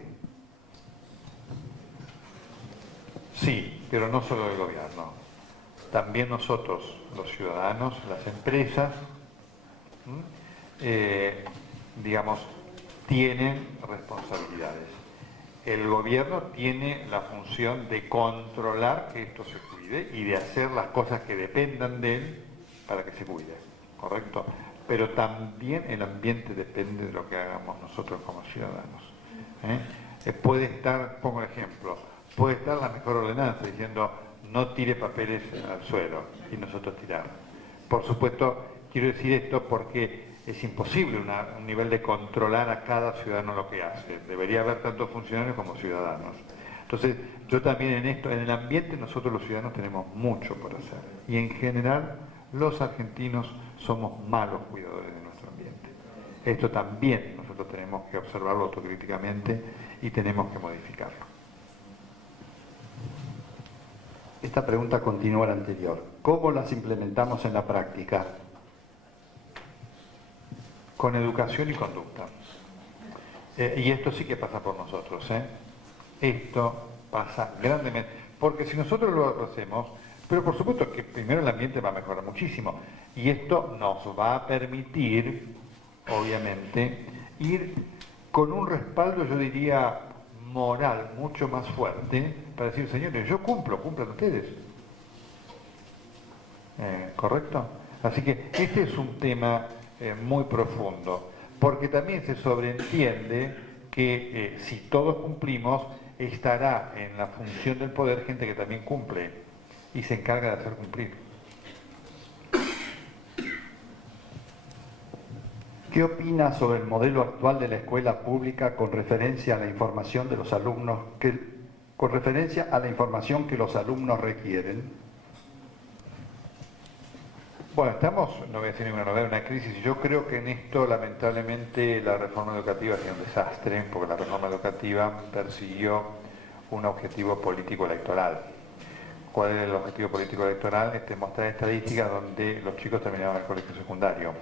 Sí, pero no solo el gobierno. También nosotros, los ciudadanos, las empresas, digamos, tienen responsabilidades. El gobierno tiene la función de controlar que esto se cuide y de hacer las cosas que dependan de él para que se cuide, ¿correcto? Pero también el ambiente depende de lo que hagamos nosotros como ciudadanos. Puede estar, pongo un ejemplo, puede estar la mejor ordenanza diciendo no tire papeles al suelo y nosotros tiramos. Por supuesto, quiero decir esto porque es imposible un nivel de controlar a cada ciudadano lo que hace. Debería haber tanto funcionarios como ciudadanos. Entonces, yo también en esto, en el ambiente, nosotros los ciudadanos tenemos mucho por hacer. Y en general, los argentinos somos malos cuidadores de nuestro ambiente. Esto también nosotros tenemos que observarlo autocríticamente y tenemos que modificarlo. Esta pregunta continúa la anterior. ¿Cómo las implementamos en la práctica? Con educación y conducta. Y esto sí que pasa por nosotros. Esto pasa grandemente. Porque si nosotros lo hacemos, pero por supuesto que primero el ambiente va a mejorar muchísimo. Y esto nos va a permitir, obviamente, ir con un respaldo, yo diría, moral mucho más fuerte para decir, señores, yo cumplan ustedes. ¿Correcto? Así que este es un tema muy profundo, porque también se sobreentiende que si todos cumplimos, estará en la función del poder gente que también cumple y se encarga de hacer cumplir. ¿Qué opina sobre el modelo actual de la escuela pública con referencia a la información de los alumnos que los alumnos requieren? Bueno, estamos, no voy a decir ninguna novedad, en una crisis. Yo creo que en esto, lamentablemente, la reforma educativa ha sido un desastre, porque la reforma educativa persiguió un objetivo político electoral. ¿Cuál era el objetivo político electoral? Mostrar estadísticas donde los chicos terminaban el colegio secundario.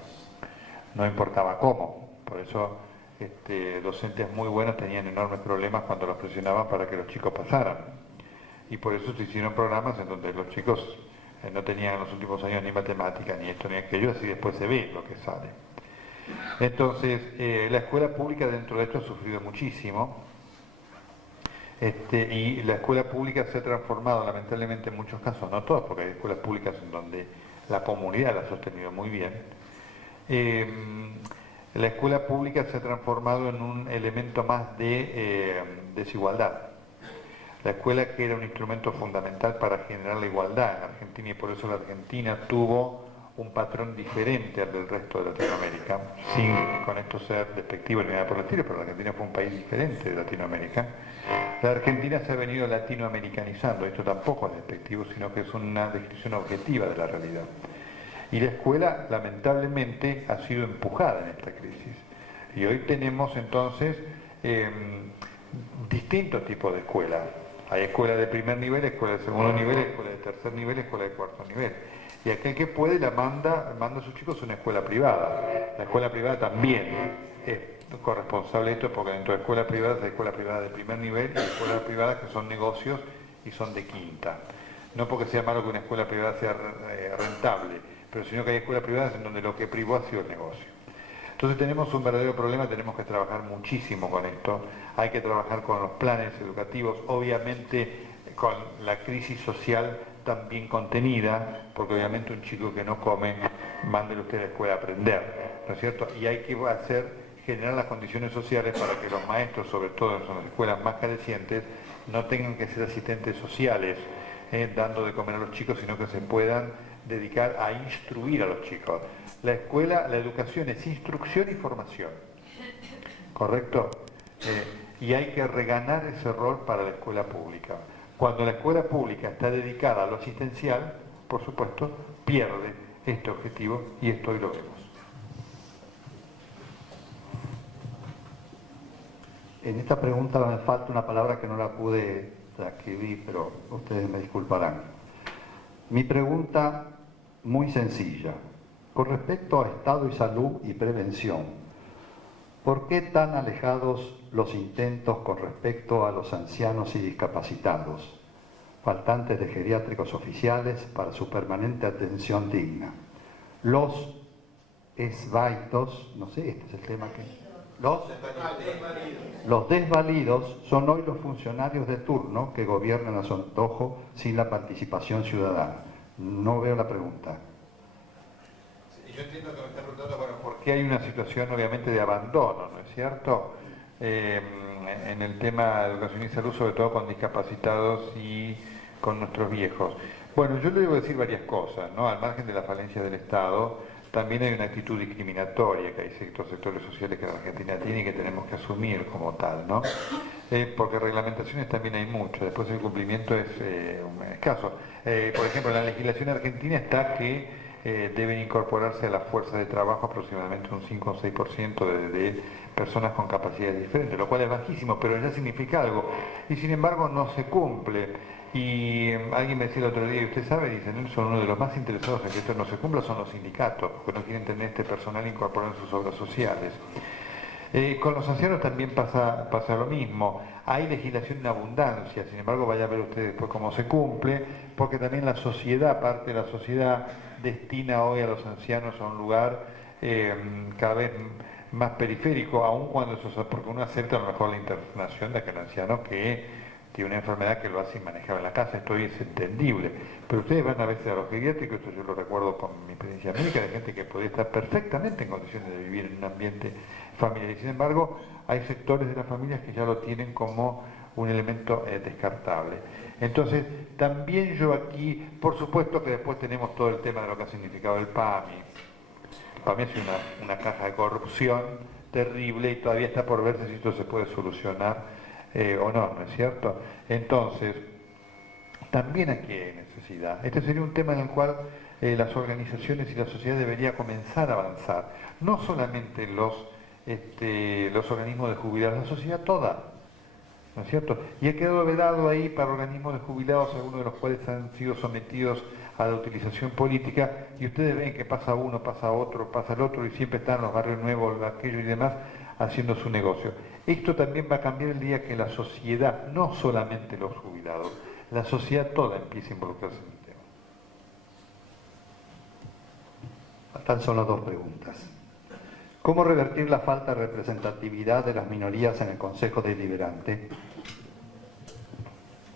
No importaba cómo, por eso docentes muy buenos tenían enormes problemas cuando los presionaban para que los chicos pasaran. Y por eso se hicieron programas en donde los chicos no tenían en los últimos años ni matemática, ni esto, ni aquello, así después se ve lo que sale. Entonces, la escuela pública dentro de esto ha sufrido muchísimo, y la escuela pública se ha transformado, lamentablemente en muchos casos, no todas, porque hay escuelas públicas en donde la comunidad la ha sostenido muy bien. La escuela pública se ha transformado en un elemento más de desigualdad. La escuela, que era un instrumento fundamental para generar la igualdad en Argentina, y por eso la Argentina tuvo un patrón diferente al del resto de Latinoamérica, sin con esto ser despectivo ni nada por el estilo, pero la Argentina fue un país diferente de Latinoamérica. La Argentina se ha venido latinoamericanizando, esto tampoco es despectivo, sino que es una descripción objetiva de la realidad. Y la escuela, lamentablemente, ha sido empujada en esta crisis. Y hoy tenemos entonces distintos tipos de escuelas. Hay escuela de primer nivel, escuela de segundo nivel, escuela de tercer nivel, escuela de cuarto nivel. Y aquel que puede manda a sus chicos a una escuela privada. La escuela privada también es corresponsable de esto, porque dentro de escuelas privadas hay escuelas privadas de primer nivel y escuelas privadas que son negocios y son de quinta. No porque sea malo que una escuela privada sea rentable, pero sino que hay escuelas privadas en donde lo que privó ha sido el negocio. Entonces tenemos un verdadero problema, tenemos que trabajar muchísimo con esto, hay que trabajar con los planes educativos, obviamente con la crisis social también contenida, porque obviamente un chico que no come, mándele usted a la escuela a aprender, ¿no es cierto? Y hay que generar las condiciones sociales para que los maestros, sobre todo en las escuelas más carecientes, no tengan que ser asistentes sociales, dando de comer a los chicos, sino que se puedan dedicar a instruir a los chicos. La escuela, la educación es instrucción y formación, ¿correcto? Y hay que reganar ese rol para la escuela pública. Cuando la escuela pública está dedicada a lo asistencial, por supuesto, pierde este objetivo, y esto hoy lo vemos. En esta pregunta me falta una palabra que no la pude transcribir, pero ustedes me disculparán. Mi pregunta, muy sencilla, con respecto a Estado y salud y prevención, ¿por qué tan alejados los intentos con respecto a los ancianos y discapacitados, faltantes de geriátricos oficiales para su permanente atención digna? Los esvaitos, no sé, este es el tema que... Los desvalidos son hoy los funcionarios de turno que gobiernan a su antojo sin la participación ciudadana. No veo la pregunta. Yo entiendo que me está preguntando, bueno, ¿por qué hay una situación obviamente de abandono, ¿no es cierto? En el tema de educación y salud, sobre todo con discapacitados y con nuestros viejos. Bueno, yo le debo decir varias cosas, ¿no? Al margen de la falencia del Estado, también hay una actitud discriminatoria que hay ciertos sectores sociales que la Argentina tiene y que tenemos que asumir como tal, ¿no? Porque reglamentaciones también hay muchas, después el cumplimiento es escaso. Por ejemplo, en la legislación argentina está que deben incorporarse a la fuerza de trabajo aproximadamente un 5 o 6% de personas con capacidades diferentes, lo cual es bajísimo, pero ya significa algo. Y sin embargo no se cumple. Y alguien me decía el otro día, y usted sabe, dice Nelson, uno de los más interesados en que esto no se cumpla son los sindicatos, porque no quieren tener este personal incorporado en sus obras sociales. Con los ancianos también pasa lo mismo. Hay legislación en abundancia, sin embargo vaya a ver usted después cómo se cumple, porque también la sociedad, parte de la sociedad, destina hoy a los ancianos a un lugar cada vez más periférico, aun cuando eso, porque uno acepta a lo mejor la internación de aquel anciano que tiene una enfermedad que lo hace inmanejable en la casa, esto es entendible, pero ustedes van a veces a los geriátricos, esto yo lo recuerdo con mi experiencia médica, de gente que podría estar perfectamente en condiciones de vivir en un ambiente familiar, y sin embargo hay sectores de las familias que ya lo tienen como un elemento descartable. Entonces, también yo aquí, por supuesto que después tenemos todo el tema de lo que ha significado el PAMI. El PAMI es una caja de corrupción terrible y todavía está por verse si esto se puede solucionar o no, ¿no es cierto? Entonces, también aquí hay necesidad. Este sería un tema en el cual las organizaciones y la sociedad debería comenzar a avanzar. No solamente los organismos de jubilados, la sociedad toda, ¿no es cierto? Y ha quedado vedado ahí para organismos de jubilados, algunos de los cuales han sido sometidos a la utilización política, y ustedes ven que pasa uno, pasa otro, pasa el otro, y siempre están los barrios nuevos, aquello y demás. haciendo su negocio. Esto también va a cambiar el día que la sociedad, no solamente los jubilados, la sociedad toda empiece a involucrarse en el tema. Faltan solo dos preguntas. ¿Cómo revertir la falta de representatividad de las minorías en el Consejo Deliberante?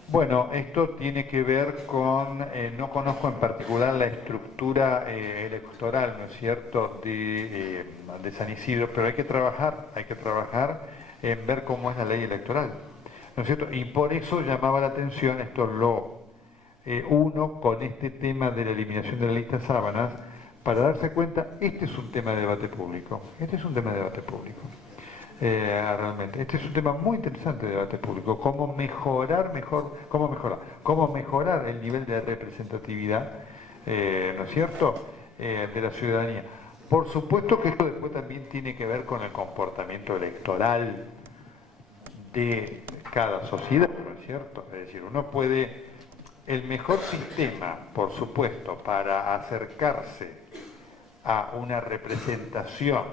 Bueno, esto tiene que ver con, no conozco en particular la estructura electoral, ¿no es cierto?, de San Isidro, pero hay que trabajar en ver cómo es la ley electoral, ¿no es cierto? Y por eso llamaba la atención esto uno con este tema de la eliminación de la lista sábanas, para darse cuenta, este es un tema de debate público, realmente. Este es un tema muy interesante de debate público, cómo mejorar el nivel de representatividad, ¿no es cierto?, de la ciudadanía. Por supuesto que esto después también tiene que ver con el comportamiento electoral de cada sociedad, ¿no es cierto? Es decir, uno puede, el mejor sistema, por supuesto, para acercarse a una representativa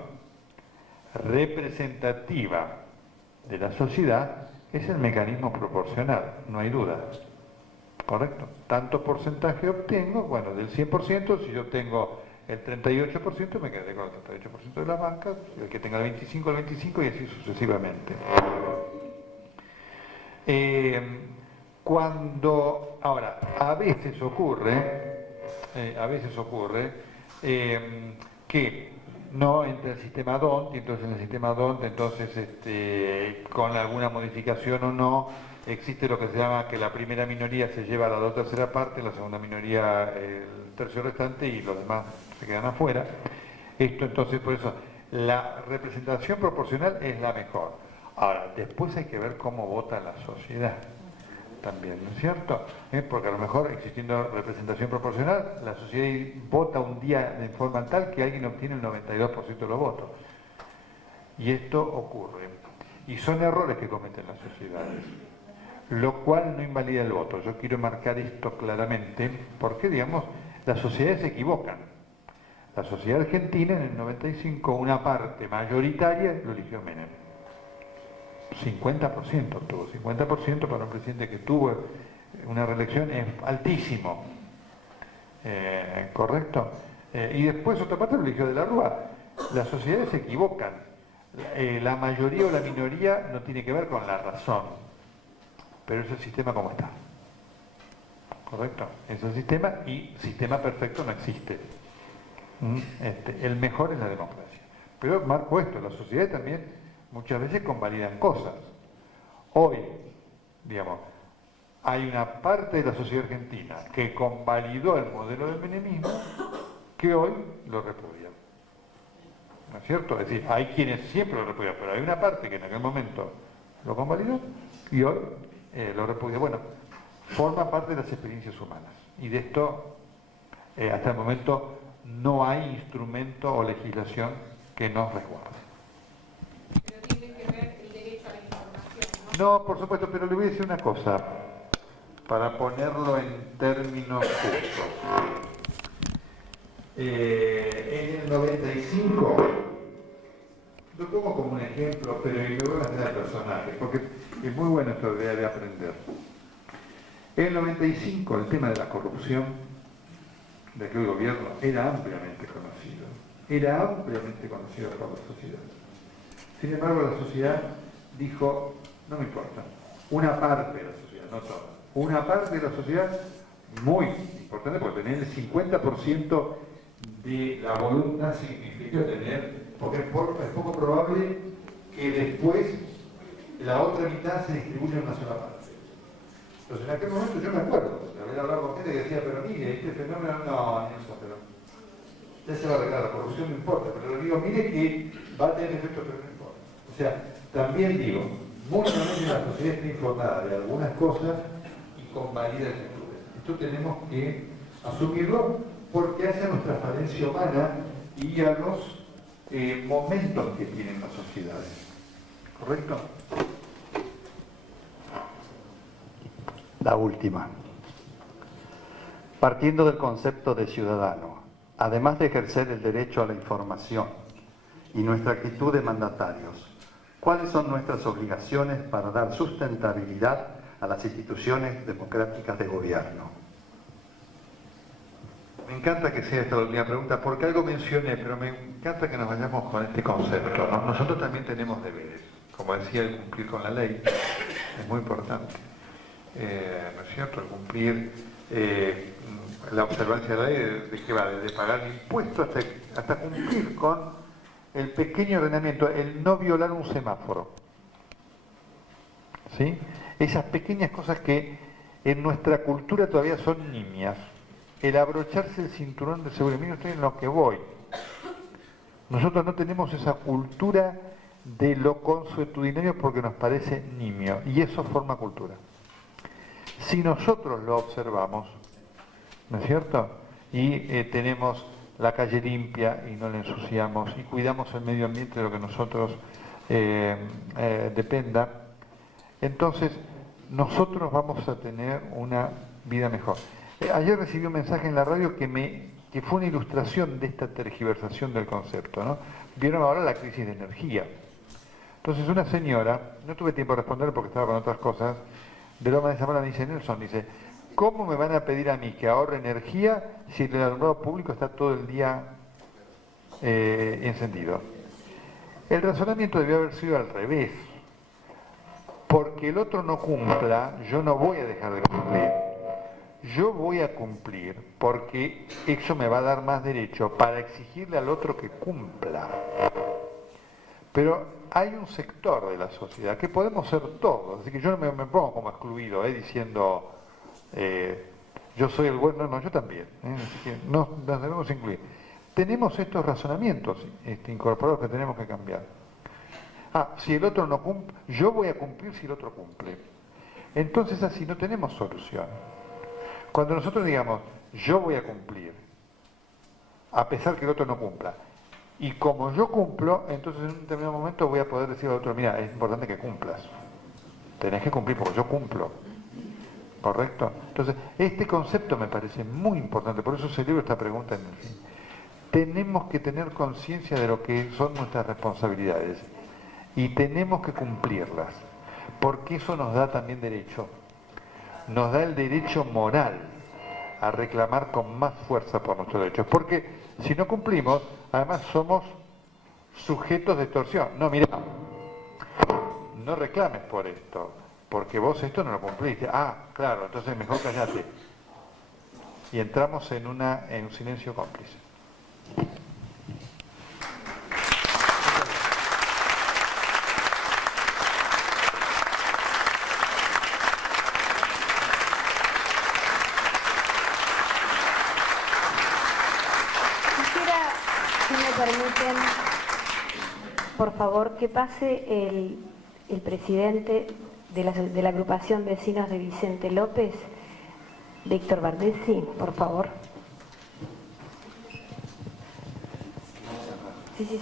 de la sociedad es el mecanismo proporcional, no hay duda, ¿correcto? Tanto porcentaje obtengo, bueno, del 100%, si yo tengo el 38%, me quedaré con el 38% de las bancas, el que tenga el 25, el 25 y así sucesivamente. Ahora, a veces ocurre que no entra el sistema DONT, y entonces en el sistema DONT, con alguna modificación o no, existe lo que se llama que la primera minoría se lleva a la 2/3 parte, la segunda minoría el tercio restante y los demás se quedan afuera. Esto entonces, por eso, la representación proporcional es la mejor. Ahora, después hay que ver cómo vota la sociedad también, ¿no es cierto? Porque a lo mejor existiendo representación proporcional, la sociedad vota un día de forma tal que alguien obtiene el 92% de los votos. Y esto ocurre. Y son errores que cometen las sociedades, lo cual no invalida el voto. Yo quiero marcar esto claramente, porque, digamos, las sociedades se equivocan. La sociedad argentina en el 95, una parte mayoritaria lo eligió Menem. 50% obtuvo, 50% para un presidente que tuvo una reelección es altísimo, ¿correcto? Y después otra parte lo eligió de la Rúa. Las sociedades se equivocan, la mayoría o la minoría no tiene que ver con la razón, pero es el sistema como está, ¿correcto? Es el sistema y sistema perfecto no existe. El mejor es la democracia. Pero marco esto, las sociedades también muchas veces convalidan cosas. Hoy, digamos, hay una parte de la sociedad argentina que convalidó el modelo del menemismo que hoy lo repudia. ¿No es cierto? Es decir, hay quienes siempre lo repudian, pero hay una parte que en aquel momento lo convalidó y hoy lo repudia. Bueno, forma parte de las experiencias humanas. Y de esto, hasta el momento, no hay instrumento o legislación que nos resguarde. No, por supuesto, pero le voy a decir una cosa, para ponerlo en términos justos. En el 95, lo pongo como un ejemplo, pero me voy a meter al personaje, porque es muy bueno esto de aprender. En el 95, el tema de la corrupción de aquel gobierno era ampliamente conocido por la sociedad. Sin embargo, la sociedad dijo, no me importa, una parte de la sociedad, no toda, una parte de la sociedad muy importante, porque tener el 50% de la voluntad significa tener, porque es poco probable que después la otra mitad se distribuya en una sola parte. Entonces en aquel momento yo me acuerdo de haber hablado con gente que decía, pero mire, este fenómeno no, pero ya se va a arreglar, la corrupción no importa, pero le digo, mire que va a tener efecto, pero no importa. O sea, también digo, muchas veces la sociedad está informada de algunas cosas y convalida actitudes. Esto tenemos que asumirlo porque hace a nuestra falencia humana y a los momentos que tienen las sociedades. ¿Correcto? La última. Partiendo del concepto de ciudadano, además de ejercer el derecho a la información y nuestra actitud de mandatarios, ¿Cuáles son nuestras obligaciones para dar sustentabilidad a las instituciones democráticas de gobierno? Me encanta que sea esta la última pregunta, porque algo mencioné, pero me encanta que nos vayamos con este concepto, ¿no? Nosotros también tenemos deberes. Como decía, el cumplir con la ley es muy importante. ¿No es cierto? El cumplir la observancia de la ley, ¿de qué va? De pagar impuestos hasta cumplir con el pequeño ordenamiento, el no violar un semáforo. ¿Sí? Esas pequeñas cosas que en nuestra cultura todavía son nimias. El abrocharse el cinturón de seguridad. Miren ustedes en lo que voy. Nosotros no tenemos esa cultura de lo consuetudinario porque nos parece nimio, y eso forma cultura. Si nosotros lo observamos, ¿no es cierto? Y tenemos la calle limpia y no la ensuciamos, y cuidamos el medio ambiente de lo que nosotros dependa, entonces nosotros vamos a tener una vida mejor. Ayer recibí un mensaje en la radio que fue una ilustración de esta tergiversación del concepto, ¿no? Vieron ahora la crisis de energía. Entonces una señora, no tuve tiempo de responder porque estaba con otras cosas, de Loma de Zamora me dice, Nelson, dice, ¿cómo me van a pedir a mí que ahorre energía si el alumbrado público está todo el día encendido? El razonamiento debió haber sido al revés. Porque el otro no cumpla, yo no voy a dejar de cumplir. Yo voy a cumplir porque eso me va a dar más derecho para exigirle al otro que cumpla. Pero hay un sector de la sociedad que podemos ser todos, así que yo no me pongo como excluido, diciendo yo soy el bueno, no, yo también, así que nos debemos incluir. Tenemos estos razonamientos incorporados que tenemos que cambiar. Si el otro no cumple, yo voy a cumplir si el otro cumple. Entonces así no tenemos solución. Cuando nosotros digamos, yo voy a cumplir, a pesar que el otro no cumpla, y como yo cumplo, entonces en un determinado momento voy a poder decir al otro, mira, es importante que cumplas. Tenés que cumplir porque yo cumplo. ¿Correcto? Entonces, este concepto me parece muy importante, por eso celebro esta pregunta en el fin. Tenemos que tener conciencia de lo que son nuestras responsabilidades y tenemos que cumplirlas, porque eso nos da también derecho. Nos da el derecho moral a reclamar con más fuerza por nuestros derechos, porque si no cumplimos, además somos sujetos de extorsión. No, mira, no reclames por esto, porque vos esto no lo cumpliste. Claro, entonces mejor callate. Y entramos en un silencio cómplice. Permiten, por favor, que pase el presidente de la agrupación Vecinos de Vicente López, Víctor Bardesi, por favor. Sí.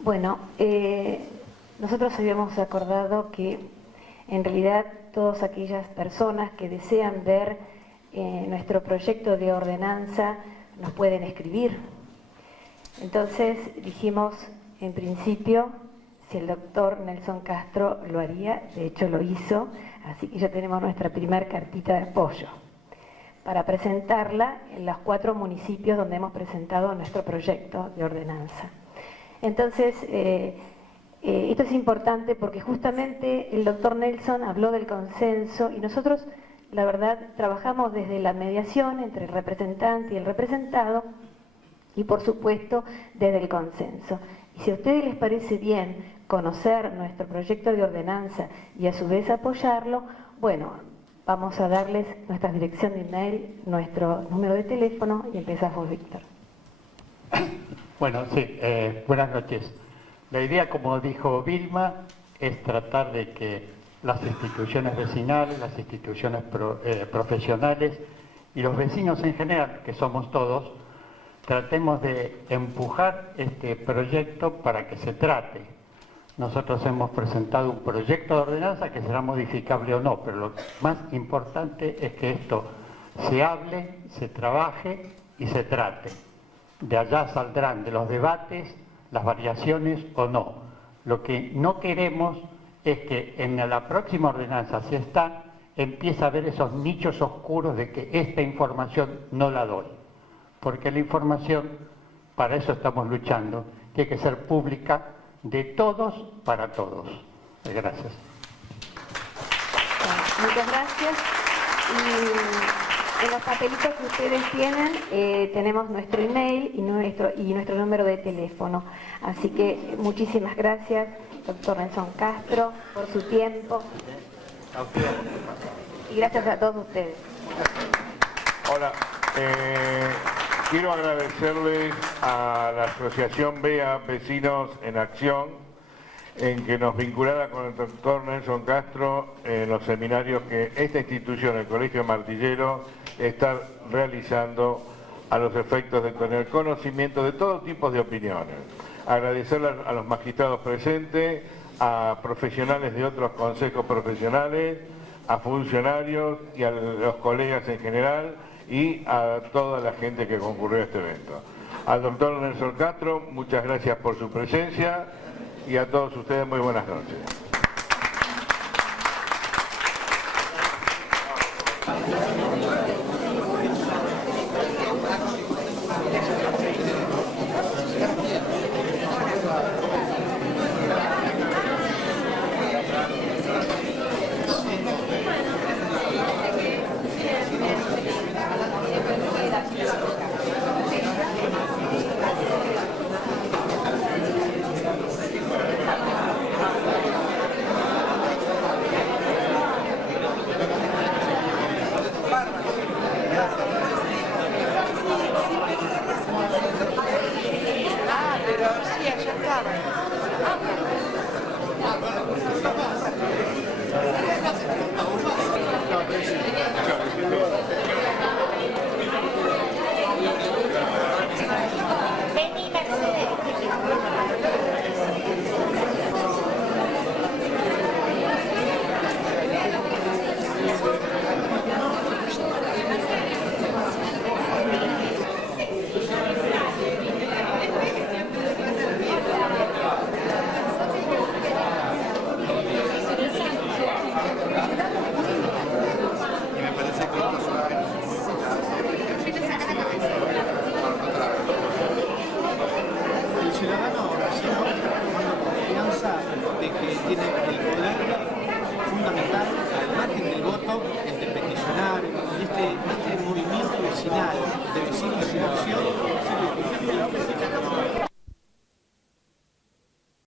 Bueno, nosotros habíamos acordado que en realidad todas aquellas personas que desean ver nuestro proyecto de ordenanza nos pueden escribir. Entonces dijimos, en principio, si el doctor Nelson Castro lo haría, de hecho lo hizo, así que ya tenemos nuestra primera cartita de apoyo para presentarla en los 4 municipios donde hemos presentado nuestro proyecto de ordenanza. Entonces, esto es importante porque justamente el doctor Nelson habló del consenso y nosotros, la verdad, trabajamos desde la mediación entre el representante y el representado y, por supuesto, desde el consenso. Y si a ustedes les parece bien conocer nuestro proyecto de ordenanza y a su vez apoyarlo, bueno, vamos a darles nuestra dirección de email, nuestro número de teléfono y empezamos, Víctor. Bueno, sí, buenas noches. La idea, como dijo Vilma, es tratar de que las instituciones vecinales, las instituciones profesionales y los vecinos en general, que somos todos, tratemos de empujar este proyecto para que se trate. Nosotros hemos presentado un proyecto de ordenanza que será modificable o no, pero lo más importante es que esto se hable, se trabaje y se trate. De allá saldrán de los debates las variaciones o no. Lo que no queremos es que en la próxima ordenanza, si está, empieza a haber esos nichos oscuros de que esta información no la doy. Porque la información, para eso estamos luchando, tiene que ser pública de todos para todos. Gracias. Muchas gracias. Y en los papelitos que ustedes tienen tenemos nuestro email y nuestro número de teléfono. Así que muchísimas gracias, doctor Nelson Castro, por su tiempo. Y gracias a todos ustedes. Hola, quiero agradecerles a la Asociación BEA Vecinos en Acción, en que nos vinculara con el doctor Nelson Castro en los seminarios que esta institución, el Colegio Martillero, está realizando a los efectos de tener conocimiento de todo tipo de opiniones. Agradecerle a los magistrados presentes, a profesionales de otros consejos profesionales, a funcionarios y a los colegas en general y a toda la gente que concurrió a este evento. Al doctor Nelson Castro, muchas gracias por su presencia. Y a todos ustedes muy buenas noches. Este movimiento vecinal de vecinos en acción